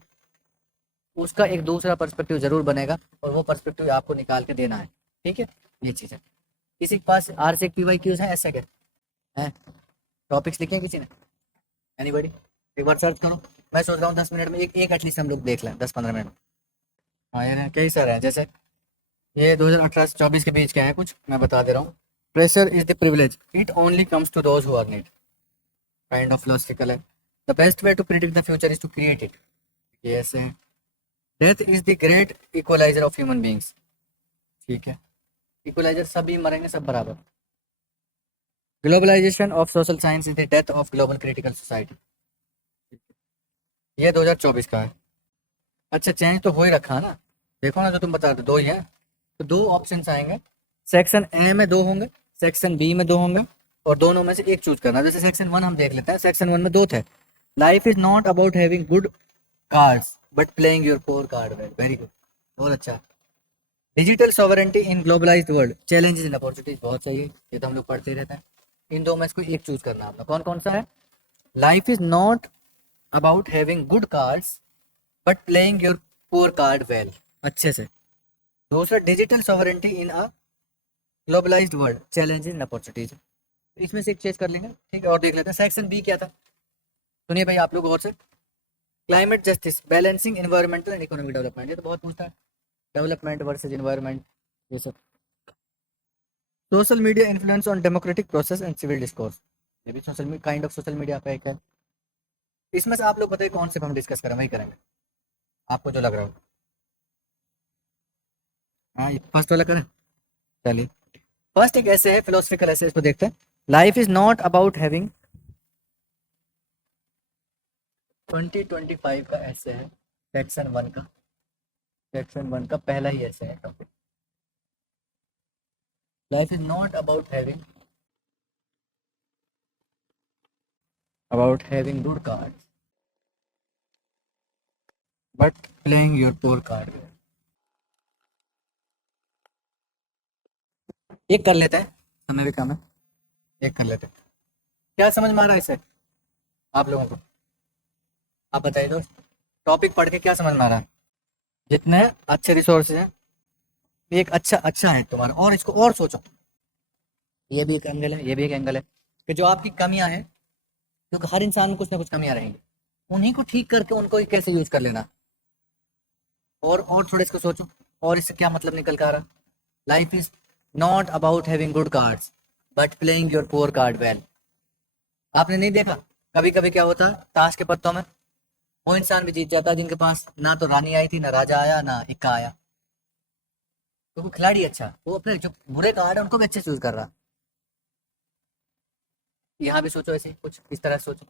उसका एक दूसरा पर्सपेक्टिव जरूर बनेगा और वो पर्सपेक्टिव आपको निकाल के देना है, ठीक है। ये चीज़ है। किसी के पास आर से पी वाई क्यूज है ऐसे के हैं, टॉपिक्स लिखे हैं किसी ने, एनीबॉडी? एक बार सर्च करो, मैं सोच रहा हूँ 10 मिनट में एक एटलीस्ट हम लोग देख लें, 10-15 मिनट। हाँ ये कई सारे हैं, जैसे ये 2018 से 24 के बीच के हैं कुछ, मैं बता दे रहा हूँ। Pressure is the privilege, it only comes to those who are need, kind of philosophical है। The best way to predict the future is to create it, ये ऐसे हैं। Death is the great equaliser of human beings, ठीक है। Equaliser, सभी मरेंगे, सब बराबर। Globalisation of social science is the death of global critical society, ये 2024 का है। अच्छा, चेंज तो हो ही रखा है ना, देखो ना, जो तुम बता रहे थे दो ही है, तो दो ऑप्शन आएंगे, सेक्शन ए में दो होंगे, सेक्शन बी में दो होंगे, और दोनों में से एक चूज करना। जैसे सेक्शन 1 हम देख लेते हैं, सेक्शन 1 में दो थे, life is not about having good cards but playing your poor card well, very good, बहुत अच्छा। Digital sovereignty in globalised world, challenges and opportunities, बहुत सही है, ये तो हम लोग पढ़ते ही रहते हैं। इन दो में से कोई एक चूज करना है आपका, कौन कौन सा है? Life is not about having good cards but playing your poor card well, अच्छे से। दूसरा, digital sovereignty in a globalised world, challenges and opportunities, इसमें से एक चेंज कर लेंगे, ठीक है। और देख लेते हैं सेक्शन बी क्या था, सुनिए भाई आप लोग गौर से। Climate justice, balancing environmental and economic development, ये तो बहुत पूछता है, डेवलपमेंट वर्सेज एनवायरमेंट, ये सब। Social media influence on democratic process and civil discourse, ये भी social media, kind of social media पे एक है। इसमें से आप लोग बताइए कौन से हम डिस्कस करें, वही करेंगे, आपको जो लग रहा हो। हाँ, ये फर्स्ट वाला करें, चलिए। फर्स्ट एक ऐसे है, फिलोसफिकल ऐसे, इसको देखते हैं। Life is not about having, 2025 का ऐसे है, सेक्शन 1 का, सेक्शन 1 का पहला ही ऐसे है टॉपिक। Life is not about having good card but playing your poor card. एक कर लेते हैं, समय भी कम है, एक कर लेते हैं। क्या समझ में आ रहा है इसे आप लोगों को? आप बताइए दोस्त, टॉपिक पढ़ के क्या समझ में आ रहा है? जितने अच्छे रिसोर्सेज हैं, ये एक अच्छा अच्छा है तुम्हारा, और इसको और सोचो, ये भी एक एंगल है, ये भी एक एंगल है, कि जो आपकी कमियां हैं, क्योंकि हर इंसान में कुछ ना कुछ कमियां रहेंगी, उन्हीं को ठीक करके उनको ही कैसे यूज कर लेना। और थोड़ा इसको सोचो, और इससे क्या मतलब निकल कर आ रहा। Life is not about having good cards but playing your poor card well. आपने नहीं देखा कभी कभी क्या होता है ताश के पत्तों में, वो इंसान भी जीत जाता है जिनके पास ना तो रानी आई थी, ना राजा आया, ना इक्का आया, तो वो खिलाड़ी अच्छा, वो अपने जो बुरे कार्ड है उनको भी अच्छे चूज कर रहा। यहाँ भी सोचो ऐसे कुछ इस तरह से सोचो।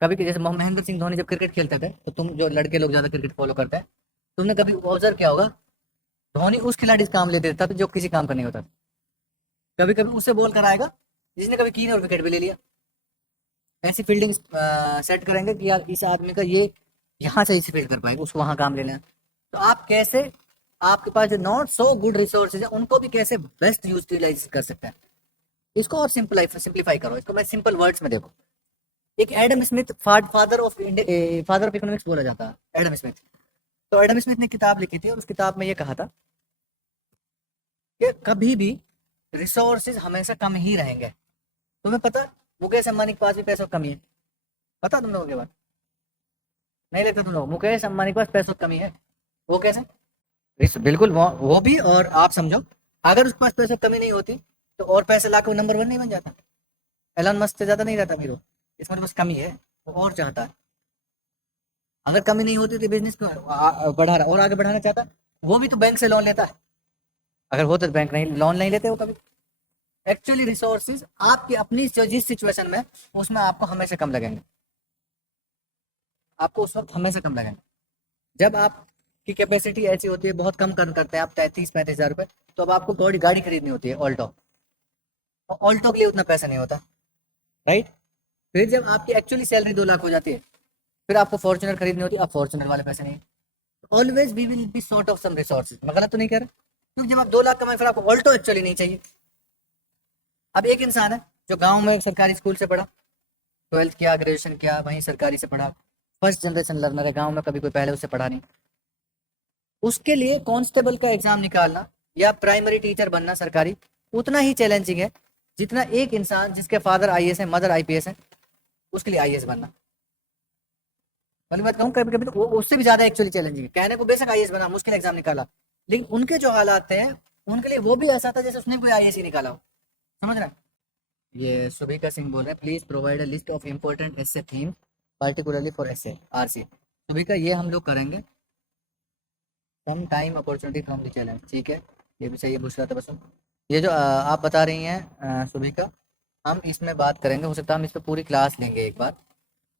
कभी जैसे महेंद्र सिंह धोनी जब क्रिकेट खेलते थे, तो तुम जो लड़के लोग ज्यादा क्रिकेट फॉलो करते हैं, तुमने कभी ऑब्जर्व किया होगा, धोनी उस खिलाड़ी से काम ले देता था जो किसी काम का नहीं होता था। कभी कभी उससे बॉल कराएगा जिसने कभी की नहीं और विकेट भी ले लिया। ऐसी फील्डिंग सेट करेंगे कि यार इस आदमी का ये यहाँ से इसे फील्ड कर पाएगा, उसको वहां काम लेना है। तो आप कैसे, आपके पास जो नॉट सो गुड रिसोर्सेज है उनको भी कैसे बेस्ट यूटिलाइज कर सकते हैं, इसको और सिंप्लीफाई करो, इसको मैं सिंपल वर्ड्स में देखो। एक Adam Smith, father of economics बोला जाता है, एडम स्मिथ। तो एडम स्मिथ ने किताब लिखी थी, और उस किताब में ये कहा था कि कभी भी रिसोर्सेज हमेशा कम ही रहेंगे। तुम्हें पता मुकेश अंबानी के पास भी पैसों की कमी है, पता तुम लोगों के बात? नहीं लगता तुम लोग, मुकेश अंबानी के पास पैसों की कमी है, वो कैसे? बिल्कुल वो भी, और आप समझो अगर उसके पास पैसों की कमी नहीं होती तो और पैसे लाकर वो नंबर 1 नहीं बन जाता, एलन मस्क से ज्यादा नहीं रहता हीरो। इसमें तो बस कमी है, वो और चाहता है। अगर कमी नहीं होती तो बिजनेस बढ़ा रहा और आगे बढ़ाना चाहता, वो भी तो बैंक से लोन लेता है, अगर होते तो बैंक नहीं लोन नहीं लेते वो कभी। एक्चुअली रिसोर्सेज आपकी अपनी जो जिस सिचुएशन में, उसमें आपको हमेशा कम लगेंगे, आपको उस वक्त हमेशा कम लगेंगे। जब आपकी कैपेसिटी ऐसी होती है, बहुत कम करते हैं आप 33-35 हज़ार रुपये, तो अब आपको गाड़ी खरीदनी होती है ऑल्टो, और ऑल्टो के लिए उतना पैसा नहीं होता, राइट। फिर जब आपकी एक्चुअली सैलरी 2 लाख हो जाती है, फिर आपको फॉर्चुनर खरीदनी होती है, आप फॉर्चुनर वाले पैसे नहीं। Always we will be short of some resources, मैं गलत तो नहीं कह रहा, क्योंकि जब आप 2 लाख कमाए फिर आपको ऑल्टो एक्चुअली नहीं चाहिए। अब एक इंसान है जो गांव में एक सरकारी स्कूल से पढ़ा, 12th किया, ग्रेजुएशन किया, वहीं सरकारी से पढ़ा, फर्स्ट जनरेशन लर्नर है, गांव में कभी कोई पहले उससे पढ़ा नहीं, उसके लिए कांस्टेबल का एग्जाम निकालना या प्राइमरी टीचर बनना सरकारी उतना ही चैलेंजिंग है जितना एक इंसान जिसके फादर आईएएस है, मदर आईपीएस है, उसके लिए आईएएस बनना। वाली बात कहूँ, कभी कभी तो वो उससे भी ज्यादा एक्चुअली चैलेंजिंग है। कहने को बेशक आईएएस बना, मुश्किल एग्जाम निकाला, लेकिन उनके जो हालात हैं उनके लिए वो भी ऐसा था जैसे उसने कोई आईएएस ही निकाला हो, समझ रहे हैं? ये सुभिका सिंह बोल रहे हैं, please provide a list of important essay theme particularly for essay RC. Subhika, ये हम लोग करेंगे some time opportunity from the challenge, ठीक है। ये भी सही है, पूछ रहा था बस। ये जो आप बता रही हैं सुभिका, हम इसमें बात करेंगे, हो सकता है हम इस पे पूरी क्लास लेंगे एक बार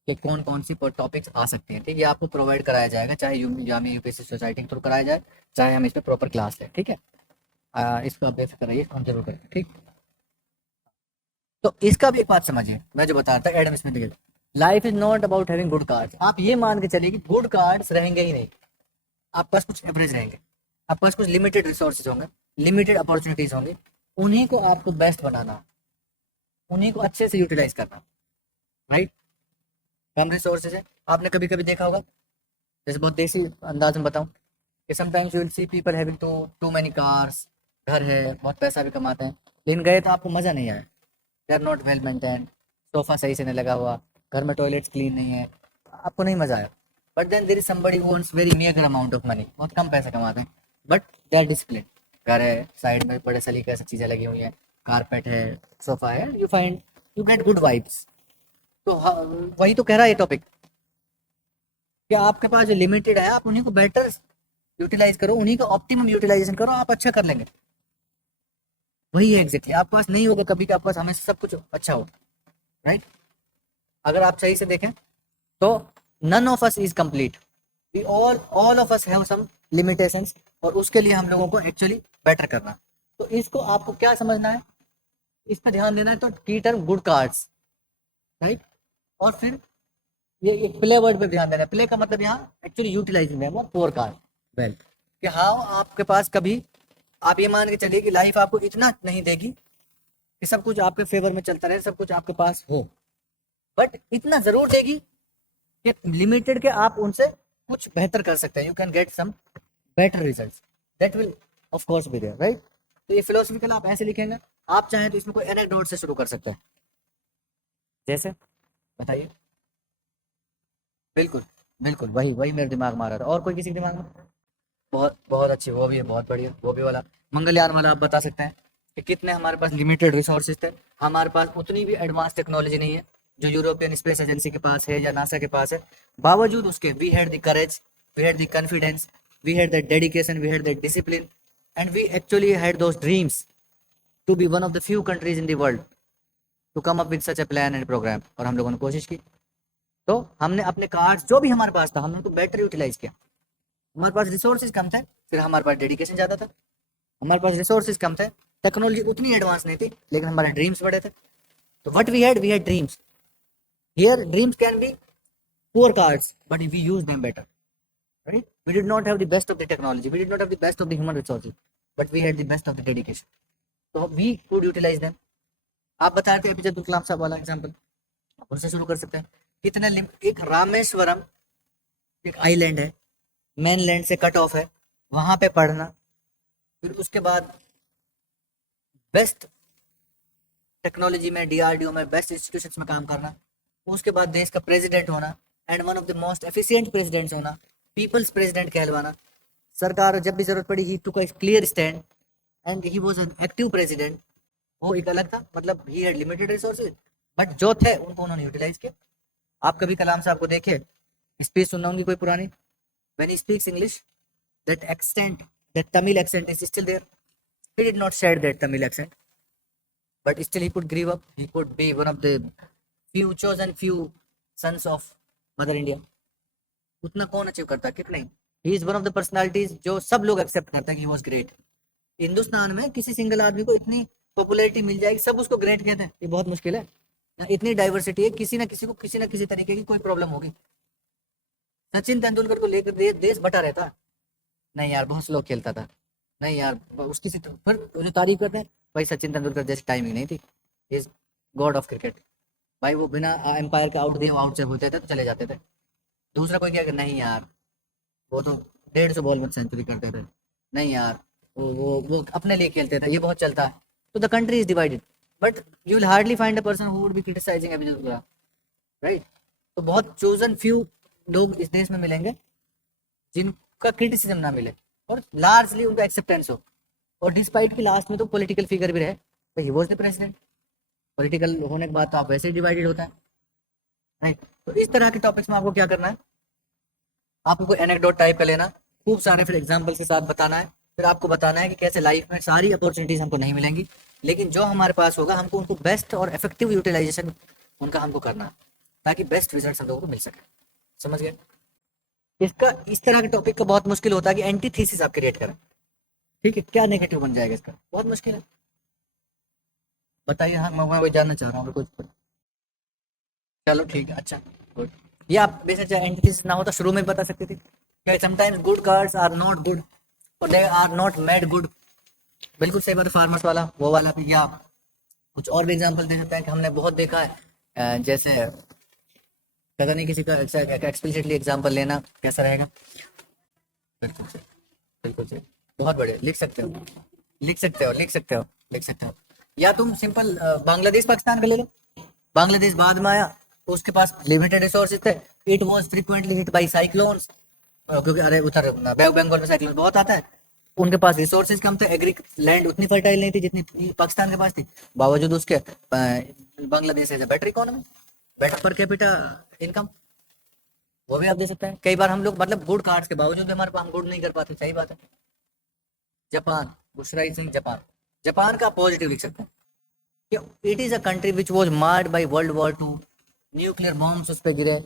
कि कौन कौन सी टॉपिक्स आ सकती हैं। ठीक है, आपको प्रोवाइड कराया जाएगा, चाहे जामिया यूपीएससी सोसाइटी के थ्रू कराया जाए, चाहे हम इस पे प्रॉपर क्लास लें। ठीक है, इस पर आप बेफिक्र रहिए, हम जरूर करेंगे। ठीक, तो इसका भी एक बात समझिए, मैं जो बता रहा था एडम स्मिथ की, life is not about having good cards. आप ये मान के चलिए कि गुड कार्ड्स रहेंगे ही नहीं, आपके पास कुछ एवरेज रहेंगे, आपके पास कुछ लिमिटेड रिसोर्सेज होंगे, लिमिटेड अपॉर्चुनिटीज होंगी, उन्हीं को आपको बेस्ट बनाना, उन्हीं को अच्छे से यूटिलाइज करना। राइट, कम रिसोर्सेज है, आपने कभी कभी देखा होगा, जैसे बहुत देसी अंदाज में बताऊं कि sometimes you will see people having too many cars, घर है, बहुत पैसा भी कमाते हैं, लेकिन गए तो आपको मज़ा नहीं आया, they are not well maintain, sofa सही से नहीं लगा हुआ, घर में टॉयलेट्स क्लीन नहीं है, आपको नहीं मज़ा आया। But then there is somebody who earns very meagre amount of money, बहुत कम पैसे कमाते हैं, बट दे आर डिसिप्लिन, घर है, साइड में बड़े सलीके से चीज़ें लगी हुई हैं, कारपेट है, सोफा है, you find you get good vibes. तो वही तो कह रहा है ये टॉपिक कि आपके पास जो लिमिटेड है, आप उन्हीं को बेटर यूटिलाइज करो, उन्हीं का ऑप्टिमम यूटिलाइजेशन करो, आप अच्छा कर लेंगे। वही है एग्जैक्टली, आपके पास नहीं होगा कभी कि आपके पास हमेशा सब कुछ अच्छा हो। राइट, अगर आप सही से देखें तो none of us is complete, we all of us have some limitations, और उसके लिए हम लोगों को एक्चुअली बेटर करना। तो इसको आपको क्या समझना है, इस पर ध्यान देना है। तो की टर्म गुड कार्ड्स, राइट, और फिर ये एक प्ले वर्ड पे ध्यान देना है। प्ले का मतलब यहाँ एक्चुअली यूटिलाइजिंग है वो पोर कार्ड वेल, कि हाँ आपके पास कभी, आप ये मान के चलिए कि लाइफ आपको इतना नहीं देगी कि सब कुछ आपके फेवर में चलता रहे, सब कुछ आपके पास हो, बट इतना जरूर देगी कि लिमिटेड के आप उनसे कुछ बेहतर कर सकते हैं, you can get some better results, that will of course be there. Right, तो ये फिलोसफिकल आप ऐसे लिखेंगे, आप चाहें तो इसमें कोई एनेक्डोट से शुरू कर सकते हैं, जैसे बताइए। बिल्कुल, बिल्कुल वही वही मेरे दिमाग में आ रहा था, और कोई किसी के दिमाग में? बहुत बहुत अच्छी, वो भी है, बहुत बढ़िया, वो भी वाला मंगलयान वाला आप बता सकते हैं कि कितने हमारे पास लिमिटेड रिसोर्सेज थे, हमारे पास उतनी भी एडवांस टेक्नोलॉजी नहीं है जो यूरोपियन स्पेस एजेंसी के पास है या नासा के पास है। बावजूद उसके we had the courage, we had the confidence, we had that dedication, we had that discipline, and we actually had those dreams to be one of the few countries in the world to come up with such a plan and programme. और हम लोगों ने कोशिश की, तो हमने अपने cards जो भी हमारे पास था हमने उनको बेटर यूटिलाइज किया। हमारे पास रिसोर्सेज कम थे, फिर हमारे पास डेडिकेशन ज़्यादा था। हमारे पास रिसोर्सेज कम थे, टेक्नोलॉजी उतनी एडवांस नहीं थी, लेकिन हमारे ड्रीम्स बड़े थे। तो what we had dreams, here dreams can be poor cards but we use them better. Right, we did not have the best of the technology, we did not have the best of the human resources, but we had the best of the dedication, तो we could utilise them. आप बता रहे थे APJ Abdul Kalam साहब वाला example, उनसे शुरू कर सकते हैं। कितने एक रामेश्वरम, एक आइलैंड है, मेनलैंड से कट ऑफ है, वहां पे पढ़ना, फिर उसके बाद बेस्ट टेक्नोलॉजी में, डीआरडीओ में, बेस्ट इंस्टीट्यूशंस में काम करना, उसके बाद देश का प्रेसिडेंट होना, and one of the most efficient presidents होना, पीपल्स प्रेसिडेंट कहलवाना। सरकार जब भी जरूरत पड़ी he took a clear stand, and he was an active president. वो एक अलग था, मतलब he had limited resources, but जो थे उनको उन्होंने यूटिलाइज किया। आप कभी कलाम साहब को देखे, स्पीच सुनना उनकी कोई पुरानी, when he speaks English, that accent, that Tamil accent is still there. He did not shed that Tamil accent, but still he could grieve up. He could be one of the few chosen few sons of Mother India. उतना कौन achieve करता है, कितना ही। He is one of the personalities जो सब लोग accept करते हैं कि ही वाज ग्रेट। हिंदुस्तान में किसी सिंगल आदमी को इतनी पॉपुलैरिटी मिल जाएगी, सब उसको ग्रेट कहते हैं, ये बहुत मुश्किल है। इतनी डाइवर्सिटी है, किसी ना किसी को किसी ना किसी तरीके की कोई प्रॉब्लम होगी। सचिन तेंदुलकर को लेकर देश बटा रहता है, नहीं यार बहुत स्लो खेलता था, नहीं यार उसकी फिर जो तारीफ करते हैं, भाई सचिन तेंदुलकर जैसी टाइमिंग नहीं थी, इज गॉड ऑफ क्रिकेट। भाई वो बिना एम्पायर के आउट से होते थे तो चले जाते थे। दूसरा कोई क्या, नहीं यार वो तो 150 बॉल में सेंचुरी करते थे, नहीं यार वो अपने लिए खेलते थे, ये बहुत चलता है। तो the country is divided, but you will hardly find a person who would be criticising Abhijit Gujral. Right, तो बहुत चोजन फ्यू लोग इस देश में मिलेंगे जिनका क्रिटिसिज्म ना मिले और लार्जली उनका एक्सेप्टेंस हो, और डिस्पाइट की लास्ट में तो पॉलिटिकल फिगर भी रहे, तो he was the president. Political होने के बाद तो आप वैसे ही डिवाइडेड होता है। राइट, तो इस तरह के टॉपिक्स में आपको क्या करना है, आपको कोई एनेक्डोट टाइप कर लेना, खूब सारे फिर एग्जाम्पल्स के साथ बताना है, फिर आपको बताना है कि कैसे लाइफ में सारी अपॉर्चुनिटीज हमको नहीं मिलेंगी, लेकिन जो हमारे पास होगा हमको उनको बेस्ट और इफेक्टिव यूटिलाइजेशन उनका हमको करना है, ताकि बेस्ट रिजल्ट हम लोगों को मिल सके। समझ गए? इसका इस तरह के टॉपिक का बहुत मुश्किल होता है कि एंटीथीसिस आप क्रिएट करें। ठीक है, क्या नेगेटिव बन जाएगा इसका, बहुत मुश्किल है। बताइए। हाँ, मैं वही जानना चाह रहा हूँ कुछ। चलो ठीक है, अच्छा, गुड। ये आप बेशक चाहे एंटीथेसिस ना हो तो शुरू में बता सकते थे कि sometimes good cards are not good और they are not made good. बिल्कुल सही बात है, फार्मर्स वाला वो वाला भी। या कुछ और भी एग्जांपल दे सकते हैं कि हमने बहुत देखा है, जैसे पता नहीं किसी का एक्सप्लिसिटली एग्जांपल लेना कैसा रहेगा। बिल्कुल सही, बिल्कुल सही, बहुत बढ़िया। लिख सकते हो, लिख सकते हो, लिख सकते हो, लिख सकते हो। या तुम सिंपल बांग्लादेश पाकिस्तान का ले लो। बांग्लादेश बाद में आया तो उसके पास लिमिटेड रिसोर्सेज थे। It was frequently hit by cyclones, क्योंकि अरे उधर बंगाल में साइक्लोन बहुत आता है। उनके पास रिसोर्सेज कम थे, एग्री लैंड उतनी फर्टाइल नहीं थी जितनी पाकिस्तान के पास थी। बावजूद उसके Bangladesh has better economy, better per capita income, वो भी आप दे सकते हैं। कई बार हम लोग मतलब गुड कार्ड्स के बावजूद भी हमारे पास हम गुड नहीं कर पाते। सही बात है। Japan, Bushrai Singh, Japan. Japan का पॉजिटिव लिख सकते हैं। It is a country which was marred by world war 2। Nuclear bombs उस पर गिरे,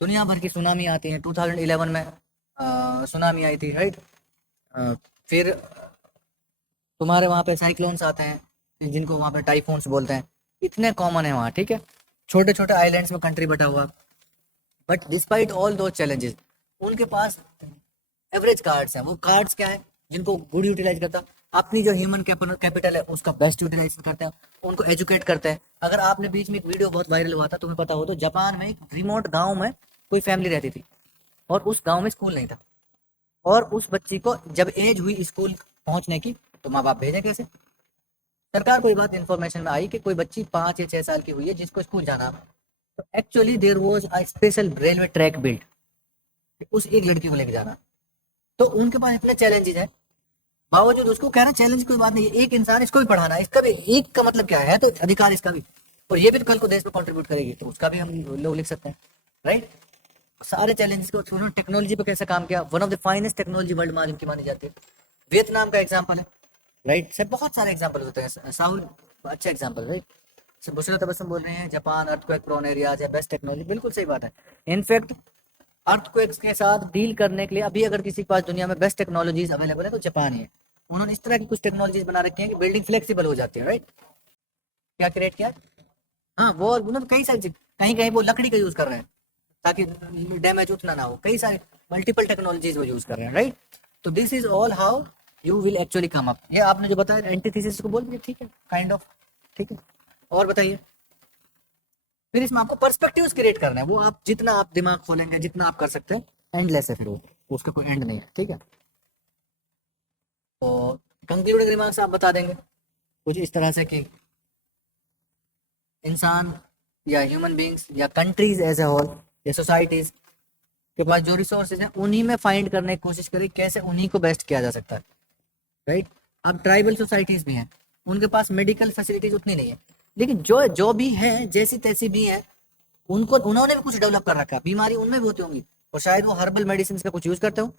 दुनिया भर की सुनामी आती है। 2011 में सुनामी आई थी, राइट। फिर तुम्हारे वहाँ पे साइक्लोन्स आते हैं जिनको वहाँ पे टाइफून्स बोलते हैं, इतने कॉमन है वहाँ। ठीक है, छोटे छोटे आइलैंड्स में कंट्री बटा हुआ। बट डिस्पाइट ऑल दो चैलेंजेस, उनके पास एवरेज कार्ड्स हैं। वो कार्ड्स क्या है जिनको गुड यूटिलाइज करता, अपनी जो ह्यूमन कैपिटल है उसका बेस्ट यूटिलाइज करते हैं, उनको एजुकेट करते हैं। अगर आपने बीच में एक वीडियो बहुत वायरल हुआ था, तुम्हें पता हो तो, जापान में एक रिमोट गांव में कोई फैमिली रहती थी और उस गांव में स्कूल नहीं था, और उस बच्ची को जब एज हुई स्कूल पहुंचने की तो माँ बाप भेजे कैसे? सरकार को ये बात इन्फॉर्मेशन में आई कि कोई बच्ची 5 या 6 साल की हुई है जिसको स्कूल जाना। तो actually there was a special railway track built उस एक लड़की को लेके जाना। तो उनके पास इतने चैलेंजेस है, बावजूद उसको कह रहे हैं चैलेंज कोई बात नहीं है, एक इंसान इसको भी पढ़ाना है, इसका भी एक का मतलब क्या है, तो अधिकार इसका भी, और ये भी तो कल को देश में कंट्रीब्यूट करेगी, तो उसका भी हम लोग लिख सकते हैं, राइट। सारे चैलेंजेस को उन्होंने टेक्नोलॉजी पे कैसे काम किया। One of the finest technology world में आज उनकी मानी जाती है। वियतनाम का एग्जाम्पल है, राइट। सर बहुत सारे एग्जाम्पल होते हैं। साहुल अच्छा एग्जाम्पल, राइट। बुशरा तबस्सुम बोल रहे हैं जापान अर्थक्वेक प्रोन एरियाज है, बेस्ट टेक्नोलॉजी, बिल्कुल सही बात है। इनफैक्ट अर्थक्वेक्स के साथ डील करने के लिए अभी अगर किसी के पास दुनिया में बेस्ट टेक्नोलॉजीज अवेलेबल है तो जापान ही है। उन्होंने इस तरह की कुछ टेक्नोलॉजीज बना रखी हैं कि बिल्डिंग फ्लेक्सिबल हो जाती है, राइट। क्या क्रिएट किया? हाँ, वो उन्होंने कई सारी चीज, कहीं कहीं वो लकड़ी का यूज कर रहे हैं ताकि डैमेज उतना ना हो। कई सारे मल्टीपल टेक्नोलॉजीज वो यूज कर रहे हैं, राइट। तो this is all how you will actually come up. ये आपने जो बताया एंटीथेसिस को बोल दिया, ठीक है, काइंड ऑफ, ठीक है। और बताइए। फिर इसमें आपको पर्सपेक्टिव्स क्रिएट करना है, वो आप जितना आप दिमाग खोलेंगे जितना आप कर सकते हैं, एंडलेस है फिर वो, उसका कोई एंड नहीं है, ठीक है। तो कंक्लूडिंग रिमार्क्स आप बता देंगे कुछ इस तरह से कि इंसान या ह्यूमन बींग्स या कंट्रीज एज ए होल या सोसाइटीज के पास जो रिसोर्सेज हैं उन्हीं में फाइंड करने की कोशिश करें कैसे उन्हीं को बेस्ट किया जा सकता है, राइट। अब ट्राइबल सोसाइटीज भी हैं, उनके पास मेडिकल फैसिलिटीज उतनी नहीं है, लेकिन जो जो भी है जैसी तैसी भी है, उनको उन्होंने भी कुछ डेवलप कर रखा है, बीमारी उनमें भी होती होंगी और शायद वो हर्बल मेडिसिन का कुछ यूज करते हो।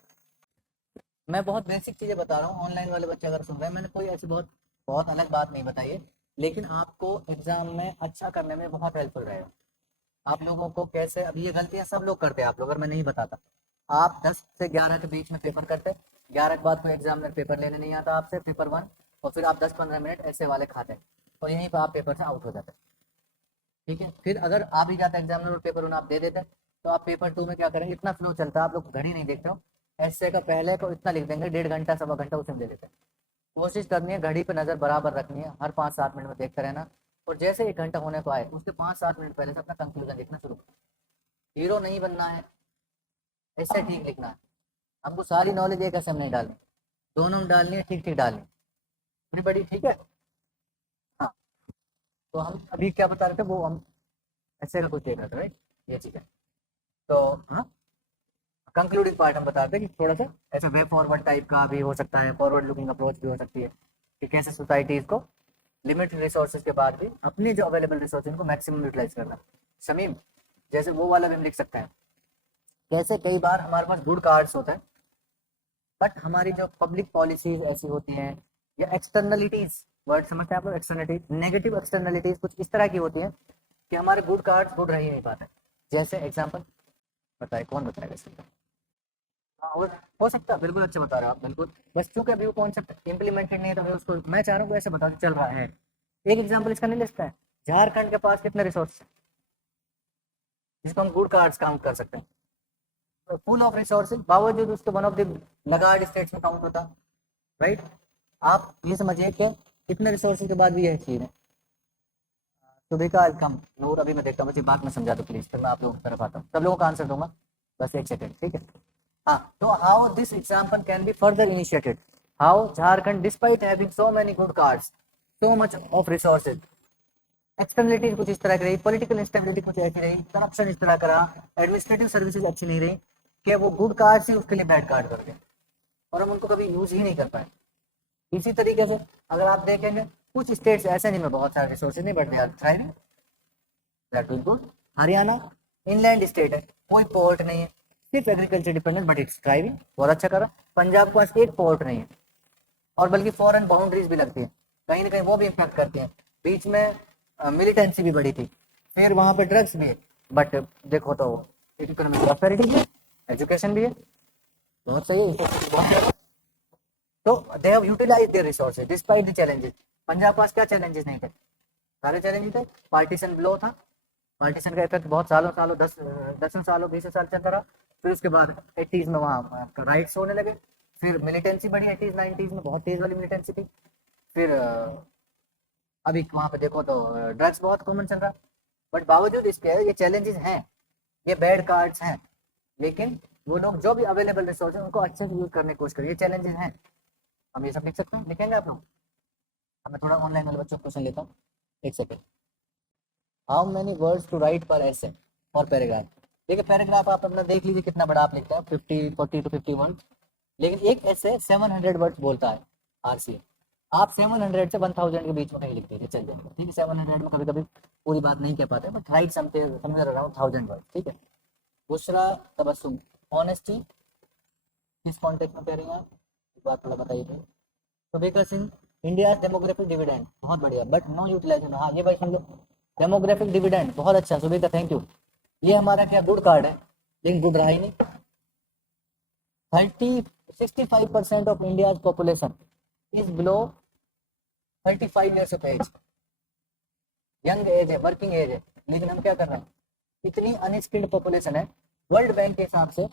मैं बहुत बेसिक चीजें बता रहा हूँ, ऑनलाइन वाले बच्चे अगर सुन रहे हैं, मैंने कोई ऐसी बहुत बहुत अलग बात नहीं बताई है, लेकिन आपको एग्जाम में अच्छा करने में बहुत हेल्पफुल रहेगा। आप लोगों को कैसे, अब ये गलतियां सब लोग करते हैं, आप लोग, अगर मैं नहीं बताता। आप 10 से 11 के बीच में पेपर करते, 11 के बाद कोई एग्जामिनर पेपर लेने नहीं आता आपसे, पेपर 1, और फिर आप 10-15 मिनट ऐसे वाले खाते हैं और यहीं पर आप पेपर से आउट हो जाते हैं, ठीक है। फिर अगर आ भी जाता है एग्जामिनर और पेपर 1 आप दे देते हैं, तो आप पेपर 2 में क्या करेंगे, इतना फ्लो चलता है, आप लोग घड़ी नहीं देखते हो, ऐसे का पहले को इतना लिख देंगे, 1.5 घंटा 1.25 घंटा उसमें दे देते हैं। कोशिश करनी है घड़ी पे नज़र बराबर रखनी है, हर 5-7 मिनट में देखते रहना, और जैसे 1 घंटा होने को आए उसके 5-7 मिनट पहले से अपना कंक्लूजन लिखना शुरू करो। हीरो नहीं बनना है, ऐसे ठीक लिखना है। हमको सारी नॉलेज एक ऐसे में नहीं डालनी, दोनों में डालनी है, ठीक ठीक डालनी है, बड़ी ठीक है। हाँ, तो हम अभी क्या बता रहे थे, वो हम ऐसे का कुछ देख रहे थे, राइट, ये चीज़ है। तो हाँ, कंक्लूडिंग पार्ट हम बताते हैं कि थोड़ा सा ऐसा वे फॉरवर्ड टाइप का भी हो सकता है, फॉरवर्ड लुकिंग अप्रोच भी हो सकती है, कि कैसे सोसाइटीज़ को लिमिटेड रिसोर्सेज के बाद भी अपने जो अवेलेबल रिसोर्स इनको मैक्सिमम यूटिलाइज करना। शमीम, जैसे वो वाला भी हम लिख सकते हैं, कैसे कई बार हमारे पास गुड कार्ड्स होते हैं बट हमारी जो पब्लिक पॉलिसीज ऐसी होती हैं या एक्सटर्नलिटीज, वर्ड समझते हैं आप लोग, एक्सटर्नलिटी, नेगेटिव एक्सटर्नलिटीज कुछ इस तरह की होती हैं कि हमारे गुड कार्ड्स गुड रह ही नहीं पाते। जैसे एग्जाम्पल बताए, कौन बताएगा इसका? हाँ, हो सकता है, बिल्कुल अच्छे बता रहे हो आप, बिल्कुल। बस चूंकि अभी वो कॉन्सेप्ट इम्प्लीमेंटेड नहीं है तो मैं उसको, मैं चाह रहा हूँ ऐसे बता के चल रहा है। एक एग्जाम्पल इसका नहीं लिखता है, झारखंड के पास कितने रिसोर्स है जिसको हम गुड कार्ड्स काउंट कर सकते हैं, फुल ऑफ रिसोर्सेज, बावजूद उसके one of the Lagarde states में काउंट होता, राइट। आप ये समझिए कि कितने रिसोर्सेज के बाद भी यह चीज है। सुबह का कम नूर, अभी मैं देखता हूँ, मुझे बात में समझा दो प्लीज, फिर मैं आप लोगों की तरफ आता हूँ, सब लोगों का आंसर दूंगा, बस एक सेकंड, ठीक है। हाँ, तो how this example can be further initiated, how Jharkhand despite having so many good cards, so much of resources, externalities कुछ इस तरह की रही, पॉलिटिकल इंस्टेबिलिटी कुछ ऐसी रही, करप्शन इस तरह का रहा, एडमिनिस्ट्रेटिव सर्विसेज अच्छी नहीं रही, कि वो गुड कार्ड ही उसके लिए बैड कार्ड कर गए और हम उनको कभी यूज ही नहीं कर पाए। इसी तरीके से अगर आप देखेंगे कुछ स्टेट्स ऐसे जिनमें बहुत सारे रिसोर्सेज नहीं, but they are thriving, that will good. Haryana inland state है, कोई पोर्ट नहीं है, सिर्फ agriculture dependent, but it's thriving, बहुत अच्छा करा। पंजाब के पास एक पोर्ट नहीं है और बल्कि फॉरेन बाउंड्रीज भी लगती है, कहीं ना कहीं वो भी इम्पैक्ट करती हैं, बीच में मिलिटेंसी भी बढ़ी थी, फिर वहां पे ड्रग्स भी है, बट देखो तो इकोनॉमिक प्रॉस्पेरिटी भी है, एजुकेशन भी है, बहुत सही है, तो they have utilise their resources despite the challenges. Punjab के पास क्या चैलेंजेस नहीं थे, सारे चैलेंजेस थे, पार्टीशन ब्लो था, पार्टीशन का इफेक्ट बहुत सालों सालों, 10 सालों 20 साल चलता रहा, फिर उसके बाद 80s में वहाँ राइट्स होने लगे, फिर मिलिटेंसी बढ़ी 80s 90s में, बहुत तेज वाली मिलिटेंसी थी, फिर अभी वहाँ पे देखो तो ड्रग्स बहुत कॉमन चल रहा है, बट बावजूद इसके ये चैलेंजेस हैं, ये बैड कार्ड्स हैं, लेकिन वो लोग जो भी अवेलेबल रिसोर्स है उनको अच्छे से यूज करने की कोशिश करें, ये चैलेंजेस हैं। हम ये सब लिख सकते हैं, लिखेंगे आप लोग? अब मैं थोड़ा ऑनलाइन वाले बच्चों को क्वेश्चन लेता हूँ, एक second. How many words to write per essay और पैराग्राफ? देखिए पैराग्राफ आप अपना देख लीजिए कितना बड़ा आप लिखते हैं, 50 40 to 50 वर्ड, लेकिन एक ऐसे 700 वर्ड्स बोलता है आरसी, आप 700 से 1000 के बीच में कहीं लिख दीजिए, चल जाएगा, ठीक है। 700 में कभी कभी पूरी बात नहीं कह पाते, but right somewhere around 1000 word, ठीक है। दूसरा तबस्सुम, ऑनेस्टी किस कॉन्टेक्स्ट में कह रही हैं आप, एक बात थोड़ा बताइए। तो विकास सिंह, इंडिया डेमोग्राफिक डिविडेंड, बहुत बढ़िया, बट नो यूटिलाइजेशन, हाँ ये भाई समझो, डेमोग्राफिक डिविडेंड बहुत अच्छा सुबह, थैंक यू। ये हमारा क्या गुड कार्ड है, लेकिन गुड रहा ही नहीं। 65% of India population is below 35 years of age, young age है, वर्किंग एज है, लेकिन हम क्या कर रहे हैं, इतनी अनस्किल्ड पॉपुलेशन है, वर्ल्ड बैंक के हिसाब से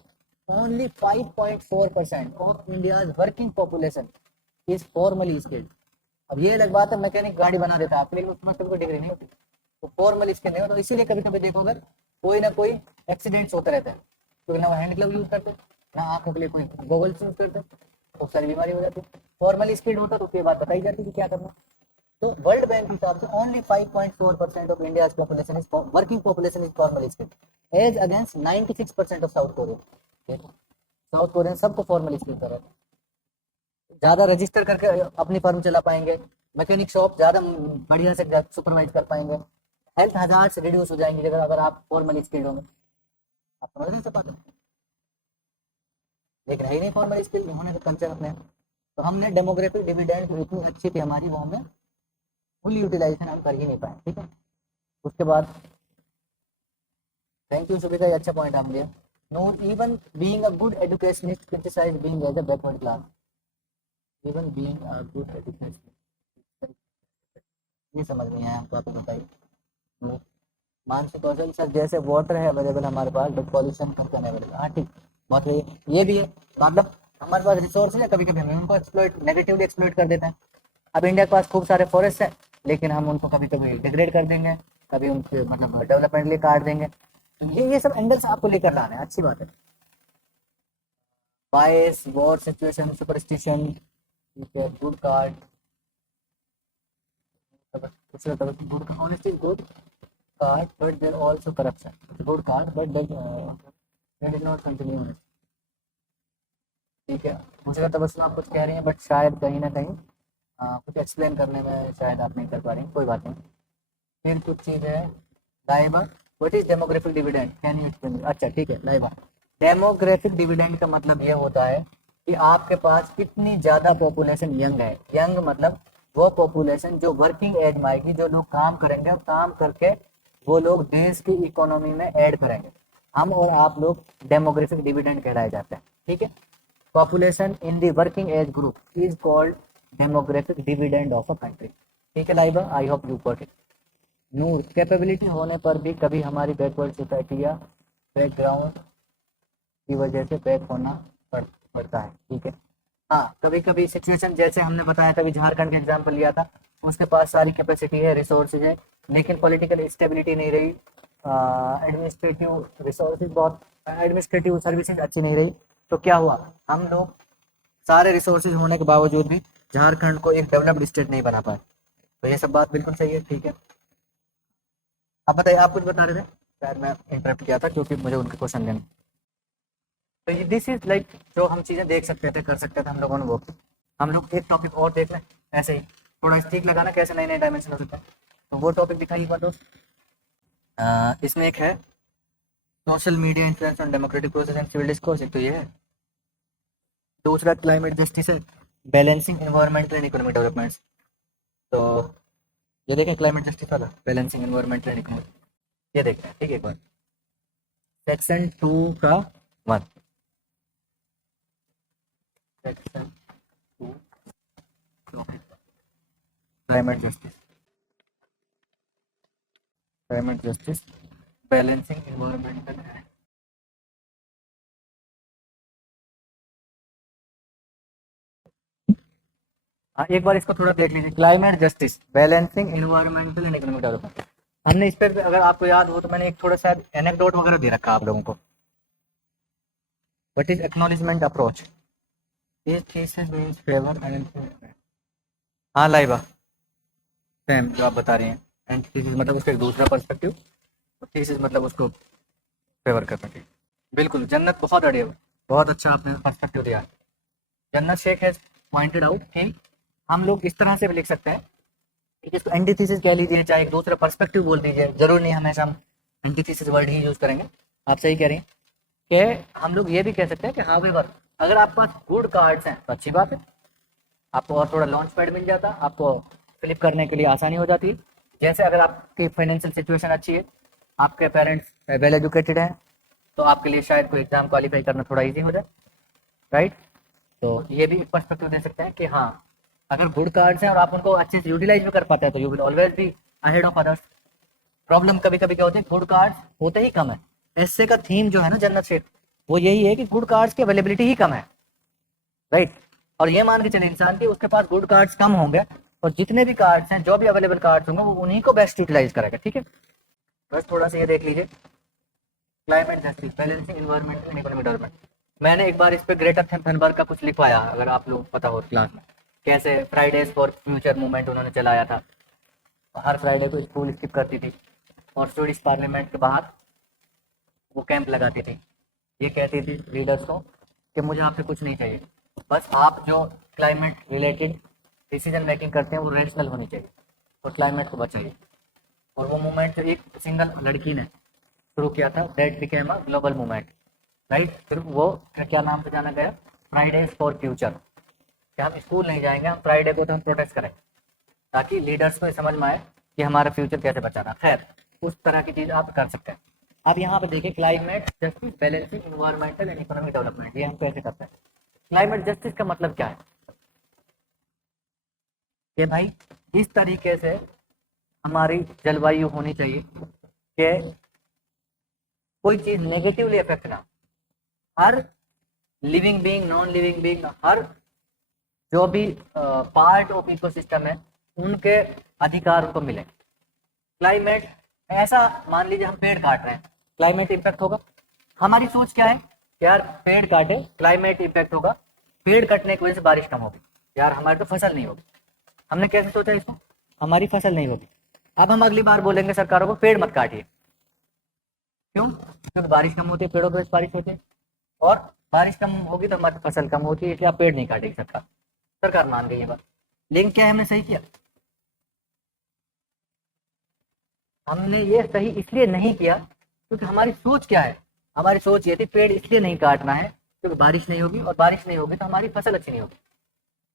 only 5.4% of India working population is formally skilled. अब ये अलग बात है, मैकेनिक गाड़ी बना देता है आपके, लेकिन उसमें कभी कोई डिग्री नहीं होती, तो फॉर्मल स्किल नहीं हो, तो इसीलिए कभी कभी देखोगे कोई ना कोई एक्सीडेंट्स होते रहते हैं, क्योंकि ना वो हैंड ग्लव यूज करते, ना आंखों के लिए कोई गॉगल्स यूज करते, बहुत सारी बीमारी हो जाती है। फॉर्मली स्किल्ड होता तो ये बात बताई जाती कि क्या करना। तो वर्ल्ड बैंक के हिसाब से only 5.4% of India population is working population is formally skilled as against 96% of South Korea. South Korean सबको फॉर्मली स्किल्ड कर रहे हैं, ज्यादा रजिस्टर करके अपनी फर्म चला पाएंगे, मैकेनिक शॉप ज्यादा बढ़िया से सुपरवाइज कर पाएंगे, हेल्थ हजार से रिड्यूस हो जाएंगे अगर अगर आप फॉर्मली स्किल्ड होंगे। आप समझ नहीं पाते, लेकिन है ही नहीं फॉर्मल स्किल होने का कल्चर अपने। तो हमने डेमोग्राफिक डिविडेंड जो इतनी अच्छी थी हमारी, वो हमें फुल यूटिलाइजेशन हम कर ही नहीं पाए, ठीक है। उसके बाद थैंक यू सुविधा, ये अच्छा पॉइंट आपने दिया। No even being a good educationist criticise being as a backward class, even being a good educationist, ये समझ नहीं आया हमको, आप बताइए। मानसिक कौशल सर, जैसे वाटर है अवेलेबल हमारे पास, बट पॉल्यूशन करके नहीं अवेलेबल, हाँ ठीक, बात ये भी है, मतलब हमारे पास रिसोर्स है, कभी कभी हम उनको एक्सप्लॉइट, नेगेटिवली एक्सप्लॉइट कर देते हैं। अब इंडिया के पास खूब सारे फॉरेस्ट हैं, लेकिन हम उनको कभी कभी डिग्रेड कर देंगे, कभी उनके मतलब डेवलपमेंट लिए काट देंगे, ये सब एंगल से आपको लेकर लाना है, अच्छी बात है। Bias, war situation, superstition, good card, good honesty good card, but there also corruption. It's a good card, but they did not continue on it. ठीक है, मुझे लगता है बस आप कुछ कह रही हैं, बट शायद कहीं ना कहीं कुछ एक्सप्लेन करने में शायद आप नहीं कर पा रही हैं, कोई बात नहीं। फिर कुछ चीज़ है, Laiba, what is demographic dividend, can you explain? अच्छा ठीक है, लाइबा, डेमोग्राफिक डिविडेंड का मतलब ये होता है कि आपके पास कितनी ज़्यादा पॉपुलेशन यंग है। यंग मतलब वो पॉपुलेशन जो वर्किंग एज में आएगी, जो लोग काम करेंगे और काम करके वो लोग देश की इकोनॉमी में ऐड करेंगे। हम और आप लोग डेमोग्राफिक डिविडेंड कहलाए जाते हैं, ठीक है। Population in the working age group is called demographic dividend of a country. ठीक है Laiba, I hope you got it. Noor, capability होने पर भी कभी हमारी बैकवर्ड सोसाइटी या बैकग्राउंड की वजह से बैक होना पड़ता है, ठीक है। हाँ, कभी कभी सिचुएशन, जैसे हमने बताया था, झारखंड का एग्जाम्पल लिया था, उसके पास सारी कैपेसिटी है, रिसोर्सेज है, लेकिन पॉलिटिकल स्टेबिलिटी नहीं रही, एडमिनिस्ट्रेटिव रिसोर्सेज बहुत, एडमिनिस्ट्रेटिव सर्विसेज अच्छी नहीं रही, तो क्या हुआ, हम लोग सारे रिसोर्सेज होने के बावजूद भी झारखंड को एक डेवलप्ड स्टेट नहीं बना पाए। तो ये सब बात बिल्कुल सही है, ठीक है। आप बताइए, आप कुछ बता रहे थे शायद, मैं इंटरप्ट किया था क्योंकि मुझे उनके क्वेश्चन लेना। तो ये दिस इज लाइक जो हम चीज़ें देख सकते थे, कर सकते थे हम लोगों ने, वो हम लोग एक टॉपिक और देख लें ऐसे ही, थोड़ा स्टिक लगाना कैसे नए नए डायमेंशन हो सकते हैं। तो वो टॉपिक दिखाइए एक बार दोस्त। इसमें एक है social media influence on democratic process and civil discourse, एक तो ये है। दूसरा क्लाइमेट जस्टिस है, balancing environmental and economic developments. तो ये देखें क्लाइमेट जस्टिस वाला, बैलेंसिंग एनवायरमेंटल एंड इकोनॉमिक, ये देखते हैं, ठीक है। एक बार सेक्शन 2 का 1, section 2 climate justice, climate justice balancing environmental. हाँ, एक बार इसको थोड़ा देख लीजिए, climate justice balancing environmental and economic development. हमने इस पर, अगर आपको याद हो तो मैंने एक थोड़ा सा एनेक्डोट वगैरह दे रखा आप लोगों को। What is acknowledgement approach, this thesis means favour and, हाँ लाइबा, सेम जो आप बता रहे हैं, एंटीथेसिस मतलब उसका एक दूसरा पर्सपेक्टिव, थीसिस मतलब उसको फेवर करना चाहिए। बिल्कुल जन्नत, बहुत बढ़िया, बहुत अच्छा आपने पर्सपेक्टिव दिया। जन्नत शेख हैज पॉइंटेड आउट कि हम लोग इस तरह से भी लिख सकते हैं, इसको एंटीथेसिस कह लीजिए, चाहे एक दूसरा पर्सपेक्टिव बोल दीजिए, जरूर नहीं हमेशा हम एंटीथेसिस वर्ड ही यूज करेंगे। आप सही कह रही हैं कि हम लोग ये भी कह सकते हैं कि हाँ भाई, अगर आपके पास गुड कार्ड्स हैं तो अच्छी बात है, आपको और थोड़ा लॉन्च पैड मिल जाता, आपको फ्लिप करने के लिए आसानी हो जाती है। जैसे अगर आपकी फाइनेंशियल सिचुएशन अच्छी है, आपके पेरेंट्स वेल एजुकेटेड हैं, तो आपके लिए शायद कोई एग्जाम क्वालिफाई करना थोड़ा ईजी हो जाए, राइट। तो ये भी पर्सपेक्टिव दे सकते हैं कि हाँ, अगर गुड कार्ड्स हैं और आप उनको अच्छे से यूटिलाइज भी कर पाते हैं तो you will always be ahead of others. Problem कभी कभी क्या होती है, गुड कार्ड्स होते ही कम है। ऐसे का थीम जो है ना जन्नत शेख, वो यही है कि गुड कार्ड्स की अवेलेबिलिटी ही कम है, राइट। और ये मान के चले इंसान की उसके पास गुड कार्ड्स कम होंगे, और जितने भी कार्ड्स हैं, जो भी अवेलेबल कार्ड्स होंगे, वो उन्हीं को बेस्ट यूटिलाइज करेगा, ठीक है। बस थोड़ा सा ये देख लीजिए, climate justice balancing environment and economic development. मैंने एक बार इस पे ग्रेटर थनबर्ग का कुछ लिखवाया, अगर आप लोग पता हो क्लास में, कैसे फ्राइडेज फॉर फ्यूचर मूवमेंट उन्होंने चलाया था। हर फ्राइडे को स्कूल स्किप करती थी और स्टूडेंट्स पार्लियामेंट के बाहर वो कैंप लगाती थी। ये कहती थी लीडर्स को कि मुझे आपसे कुछ नहीं चाहिए, बस आप जो क्लाइमेट रिलेटेड डिसीजन मेकिंग करते हैं वो रेशनल होनी चाहिए, और क्लाइमेट को बचाइए। और वो मूवमेंट एक सिंगल लड़की ने शुरू किया था, that became a global movement, right. फिर वो क्या नाम से जाना गया, फ्राइडेज फॉर फ्यूचर, कि हम स्कूल नहीं जाएंगे, हम फ्राइडे को तो हम प्रोटेस्ट करें, ताकि लीडर्स को समझ में आए कि हमारा फ्यूचर कैसे बचाना। खैर, उस तरह की चीज़ आप कर सकते हैं। अब यहाँ पे देखिए, climate justice balancing environmental and economic development, ये हम कैसे करते हैं। क्लाइमेट जस्टिस का मतलब क्या है कि भाई इस तरीके से हमारी जलवायु होनी चाहिए कि कोई चीज़ नेगेटिवली इफेक्ट ना, हर living being, non living being, हर जो भी पार्ट ऑफ इकोसिस्टम है, उनके अधिकार उनको मिले। क्लाइमेट, ऐसा मान लीजिए हम पेड़ काट रहे हैं, क्लाइमेट इम्पैक्ट होगा। हमारी सोच क्या है, यार पेड़ काटे क्लाइमेट इम्पैक्ट होगा, पेड़ कटने की वजह से बारिश कम होगी, यार हमारी तो फसल नहीं होगी। हमने कैसे सोचा इसको, हमारी फसल नहीं होगी। अब हम अगली बार बोलेंगे सरकारों को पेड़ मत काटिए, क्यों, क्योंकि बारिश कम होती है, पेड़ों की वजह से बारिश होती है, और बारिश कम होगी तो हमारी फसल कम होती है, इसलिए आप पेड़ नहीं काटेगी सरकार। सरकार मान गई ये बात, लेकिन क्या हमने सही किया, हमने ये सही इसलिए नहीं किया क्योंकि हमारी सोच क्या है, हमारी सोच ये थी पेड़ इसलिए नहीं काटना है क्योंकि बारिश नहीं होगी, और बारिश नहीं होगी तो हमारी फसल अच्छी नहीं होगी।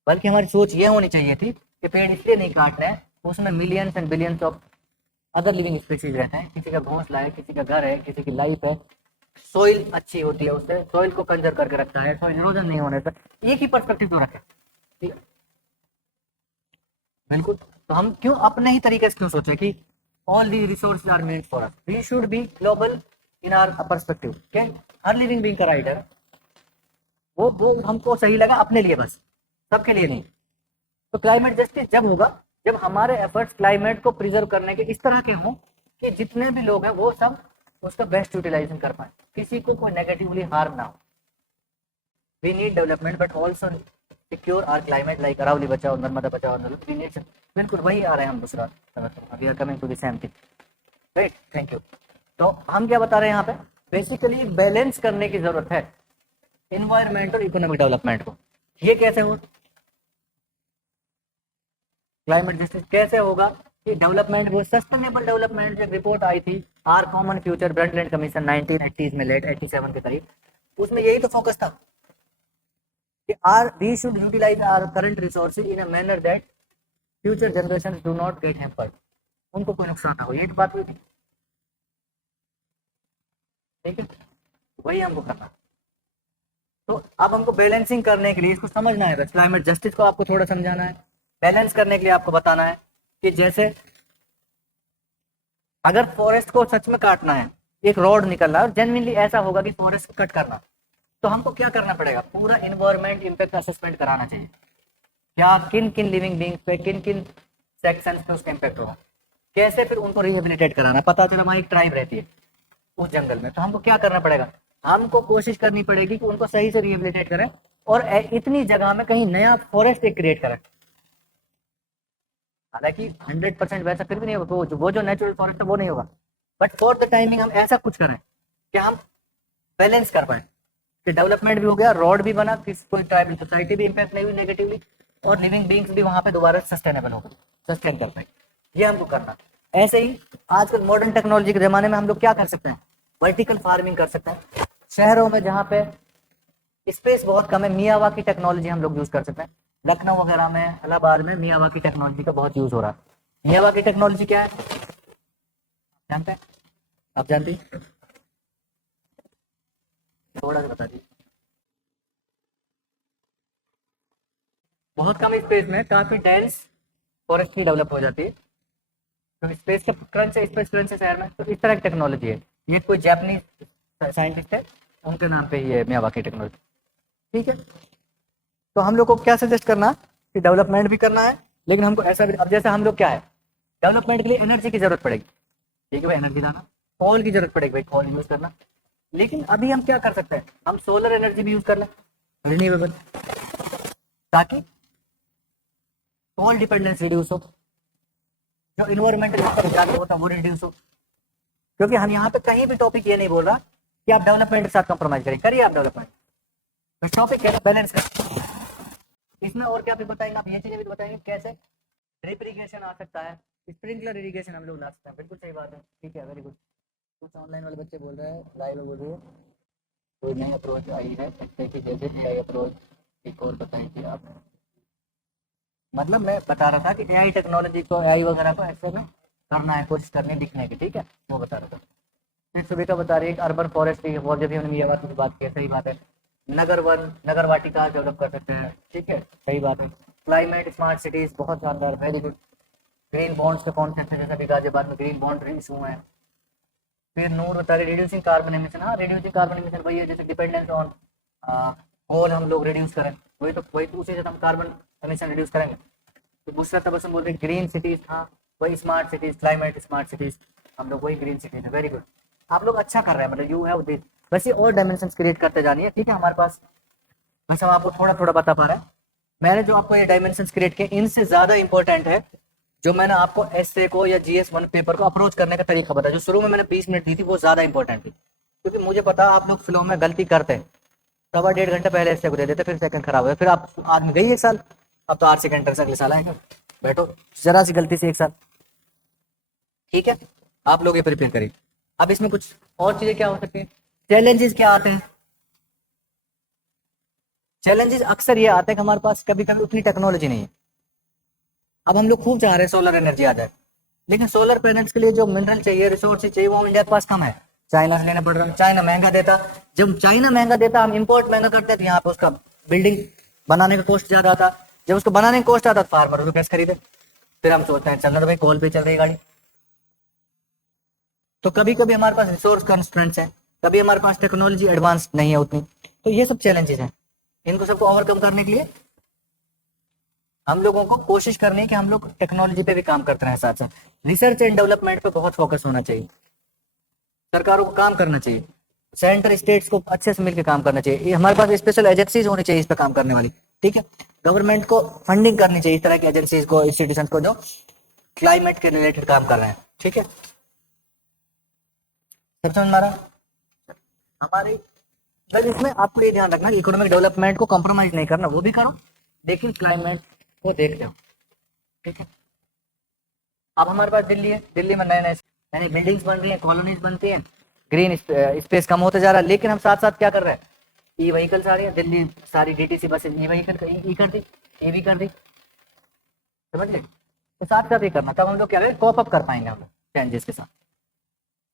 बल्कि हमारी सोच ये होनी चाहिए थी कि पेड़ इसलिए नहीं काट रहे हैं, उसमें millions and billions of other living species रहते हैं, किसी का घोंसला है, किसी का घर है, किसी की लाइफ है, सोइल अच्छी होती है, उससे सोइल को कंजर्व करके रखता है, सोइल इरोजन नहीं होने से। एक ही पर्सपेक्टिव तो रखे, ठीक है, बिल्कुल। तो हम क्यों अपने ही तरीके से क्यों सोचे कि all the resources are meant for us, we should be global in our perspective. के हर लिविंग बीइंग का राइट है, वो हमको सही लगा अपने लिए बस, सबके लिए नहीं। तो क्लाइमेट जस्टिस जब होगा जब हमारे एफर्ट्स क्लाइमेट को प्रिजर्व करने के इस तरह के हों कि जितने भी लोग हैं वो सब उसका बेस्ट यूटिलाइजेशन कर पाए, किसी को कोई नेगेटिवली हार्म ना हो। We need development but also secure our climate, like Aravalli बचाओ, नर्मदा बचाओ, बिल्कुल वही आ रहे हैं हम दूसरा, we are coming to the same thing, right, thank you. तो हम क्या बता रहे हैं यहाँ पे, बेसिकली बैलेंस करने की जरूरत है इन्वायरमेंट और इकोनॉमिक डेवलपमेंट को। ये कैसे हो, क्लाइमेट जस्टिस कैसे होगा कि डेवलपमेंट, वो सस्टेनेबल डेवलपमेंट जब रिपोर्ट आई थी our common future Brundtland commission 1980s में, लेट 87 के करीब, उसमें यही तो फोकस था कि our we should utilise our current resources in a manner that future generation do not get hampered, उनको कोई नुकसान ना हो, ये बात हुई थी, ठीक है, वही हमको करना। तो अब हमको बैलेंसिंग करने के लिए इसको समझना है, बस क्लाइमेट जस्टिस को आपको थोड़ा समझाना है, बैलेंस करने के लिए आपको बताना है कि जैसे अगर फॉरेस्ट को सच में काटना है, एक रोड निकल रहा है और जेन्युइनली ऐसा होगा कि फॉरेस्ट को कट करना, तो हमको क्या करना पड़ेगा, पूरा इन्वायरमेंट इम्पैक्ट असेसमेंट कराना चाहिए, क्या किन किन लिविंग बींग्स पे, किन किन सेक्शंस पे उसका इम्पैक्ट होगा, कैसे फिर उनको रिहेबिलिटेट कराना। पता चला वहां एक ट्राइब रहती है उस जंगल में, तो हमको क्या करना पड़ेगा, हमको कोशिश करनी पड़ेगी कि उनको सही से रिहेबिलिटेट करें और इतनी जगह में कहीं नया फॉरेस्ट एक क्रिएट करें। हालांकि 100% वैसा फिर भी नहीं होगा, वो जो नेचुरल फॉरेस्ट है वो नहीं होगा, बट फॉर द टाइमिंग हम ऐसा कुछ करें कि हम बैलेंस कर पाए कि डेवलपमेंट भी हो गया, रोड भी बना, किसी कोई ट्राइबल सोसाइटी भी इम्पैक्ट नहीं हुई नेगेटिवली, और लिविंग बींग्स भी वहां पे दोबारा सस्टेनेबल हो गए, सस्टेन कर पाए, ये हमको करना। ऐसे ही आजकल मॉडर्न टेक्नोलॉजी के जमाने में हम लोग क्या कर सकते हैं, वर्टिकल फार्मिंग कर सकते हैं। शहरों में जहाँ पे स्पेस बहुत कम है, मियावाकी टेक्नोलॉजी हम लोग यूज कर सकते हैं। लखनऊ वगैरह में, इलाहाबाद में मियावाकी टेक्नोलॉजी का बहुत यूज हो रहा है। मियावाकी टेक्नोलॉजी क्या है, जानते हैं, आप जानते हैं, थोड़ा सा बता दीजिए। बहुत कम स्पेस में काफी डेंस फॉरेस्ट की डेवलप हो जाती है, तो स्पेस का क्रंच है, स्पेस क्रंच है शहर में, तो इस तरह की टेक्नोलॉजी है। ये कोई जापानीज साइंटिस्ट है, उनके नाम पे ये मियावाकी टेक्नोलॉजी, ठीक है। तो हम लोग को क्या सजेस्ट करना कि डेवलपमेंट भी करना है, लेकिन हमको ऐसा भी, अब जैसे हम लोग क्या है, डेवलपमेंट के लिए एनर्जी की जरूरत पड़ेगी, ठीक है भाई, एनर्जी लाना, कोल की जरूरत पड़ेगी भाई, कोल यूज करना। लेकिन अभी हम क्या कर सकते हैं, हम सोलर एनर्जी भी यूज कर लें, रिन्यूएबल, ताकि कोल डिपेंडेंस रिड्यूस हो, जो इन्वायरमेंटल होता है वो रिड्यूस हो। क्योंकि हम यहाँ पे कहीं भी टॉपिक ये नहीं बोल रहा कि आप डेवलपमेंट के साथ कॉम्प्रोमाइज करें, करिए आप डेवलपमेंट, बस टॉपिक है बैलेंस कर। इसमें और क्या भी बताएंगे आप, ये चीजें भी बताएंगे कैसे ड्रिप इरिगेशन आ सकता है, स्प्रिंकलर इरिगेशन हम लोग ला सकते हैं, बिल्कुल सही बात है, ठीक है, वेरी गुड। कुछ ऑनलाइन वाले बच्चे बोल रहे हैं, लाइव बोल रहे हैं कोई नई अप्रोच आई है, जैसे एआई अप्रोच, एक और बताई थी आप, मतलब मैं बता रहा था कि एआई टेक्नोलॉजी को, एआई वगैरह को ऐसे में करना है, कोशिश करनी है दिखने की, ठीक है, वो बता रहा था। फिर सुबह का बता रही है अर्बन फॉरेस्ट की, और जब हमने ये बात की, सही बात है, नगर वन, नगर वाटिका डेवलप कर सकते हैं, ठीक है, सही बात है। क्लाइमेट स्मार्ट सिटीज, बहुत शानदार, वेरी गुड। ग्रीन बॉन्ड्स के कॉन्सेप्ट है, जैसा कि गाजियाबाद में ग्रीन बॉन्ड इशू है। फिर नूर बता रहे रिड्यूसिंग कार्बन एमिशन, हाँ रिड्यूसिंग कार्बन एमिशन वही है, जैसे डिपेंडेंस ऑन कोल हम लोग रिड्यूस करें, वही तो उसी से हम कार्बन एमिशन रिड्यूस करेंगे। तो दूसरा तबसम बोल रहे ग्रीन सिटीज, हाँ वही smart cities, climate smart cities, हम लोग वही ग्रीन सिटीज है, वेरी गुड। आप लोग अच्छा कर रहे हैं, मतलब यू हैव दिस, वैसे और डायमेंशन क्रिएट करते जानिए, ठीक है, हमारे पास बस हम आपको थोड़ा थोड़ा बता पा रहे हैं। मैंने जो आपको ये डायमेंशन क्रिएट किए, इनसे ज्यादा इंपॉर्टेंट है जो मैंने आपको एसए को या जीएस 1 पेपर को अप्रोच करने का तरीका बताया, जो शुरू में मैंने 20 मिनट दी थी, वो ज्यादा इंपॉर्टेंट थी, क्योंकि मुझे पता आप लोग फ्लो में गलती करते हैं, 1.5 घंटे पहले एसए को दे देते, फिर सेकंड खराब हो, फिर आप आदमी गई एक साल, अब तो 8 सेकंड से अगले साल आएंगे, बैठो जरा सी गलती से एक साल, ठीक है, आप लोग ये प्रिपेयर करिए। अब इसमें कुछ और चीजें क्या हो सकती है, चैलेंजेस क्या आते हैं, चैलेंजेस अक्सर ये आते हैं कि हमारे पास कभी कभी उतनी टेक्नोलॉजी नहीं है। अब हम लोग खूब चाह रहे हैं सोलर एनर्जी आ जाए, लेकिन सोलर पैनल्स के लिए जो मिनरल चाहिए, रिसोर्सेज चाहिए, वो इंडिया के पास कम है। चाइना से लेना पड़ रहा है, चाइना महंगा देता। जब चाइना महंगा देता, हम इंपोर्ट महंगा करते हैं, तो यहाँ पे उसका बिल्डिंग बनाने का कॉस्ट ज्यादा आता। जब उसको बनाने का कॉस्ट आता तो फार्मर उसको कैसे खरीदे। फिर हम सोचते हैं चलना तो भाई कोल पे चल रही गाड़ी। तो कभी कभी हमारे पास रिसोर्स कंस्ट्रेंट्स हैं, कभी हमारे पास टेक्नोलॉजी एडवांस नहीं है उतनी। तो ये सब चैलेंजेस हैं, इनको सबको ओवरकम करने के लिए हम लोगों को कोशिश करनी है कि हम लोग टेक्नोलॉजी पे भी काम करते रहें, साथ साथ रिसर्च एंड डेवलपमेंट पे बहुत फोकस होना चाहिए। सरकारों को काम करना चाहिए, सेंटर स्टेट्स को अच्छे से मिलकर काम करना चाहिए। ये हमारे पास स्पेशल एजेंसीज होनी चाहिए इस पे काम करने वाली, ठीक है। गवर्नमेंट को फंडिंग करनी चाहिए इस तरह की एजेंसीज को, इंस्टीट्यूशन को, जो क्लाइमेट के रिलेटेड काम कर रहे हैं, ठीक है। सब समझ में आ रहा है हमारी। बस इसमें आपको ये ध्यान रखना कि इकोनॉमिक डेवलपमेंट को कॉम्प्रोमाइज नहीं करना, वो भी करो लेकिन क्लाइमेट को देखते हो, ठीक है। अब हमारे पास दिल्ली है, दिल्ली में नए नए यानी बिल्डिंग्स बन रही हैं, कॉलोनीज बनती हैं, ग्रीन स्पेस कम होते जा रहा है, लेकिन हम साथ साथ क्या कर रहे हैं, ई व्हीकल्स आ रही है। दिल्ली सारी डीटीसी बसेज ई व्हीकल ई कर दी, ई भी कर दी, समझ ले। तो साथ साथ ही करना, तब हम लोग क्या कॉप अप कर पाएंगे हम लोग चेंजेस के साथ,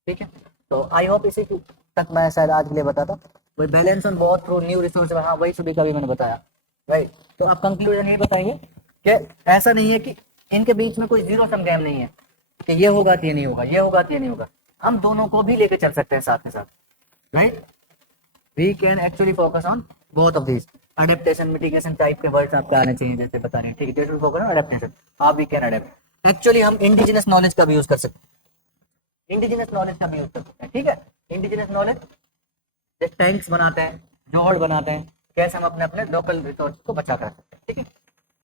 ठीक है। तो आई होप इसी तक मैं शायद आज के लिए बताता। वही बैलेंस ऑन बहुत थ्रू न्यू रिसोर्स, हाँ वही सुबह का भी मैंने बताया, राइट। तो आप कंक्लूजन ये बताएंगे कि ऐसा नहीं है कि इनके बीच में कोई जीरो सम गेम नहीं है कि ये होगा तो ये नहीं होगा, ये होगा तो ये नहीं होगा। हम दोनों को भी लेके चल सकते हैं साथ में साथ, right. We can actually focus on both of this. Adaptation mitigation type के वर्ड्स आपके आने चाहिए, जैसे बता रहे हैं, ठीक है। Focus on adaptation, how we can adapt. Actually हम इंडिजिनस नॉलेज का भी यूज कर सकते हैं, इंडिजिनस नॉलेज का भी यूज कर सकते हैं, ठीक है। इंडिजिनस नॉलेज टैंक्स बनाते हैं, जोहड़ बनाते हैं, कैसे हम अपने अपने लोकल रिसोर्स को बचा कर सकते हैं, ठीक है।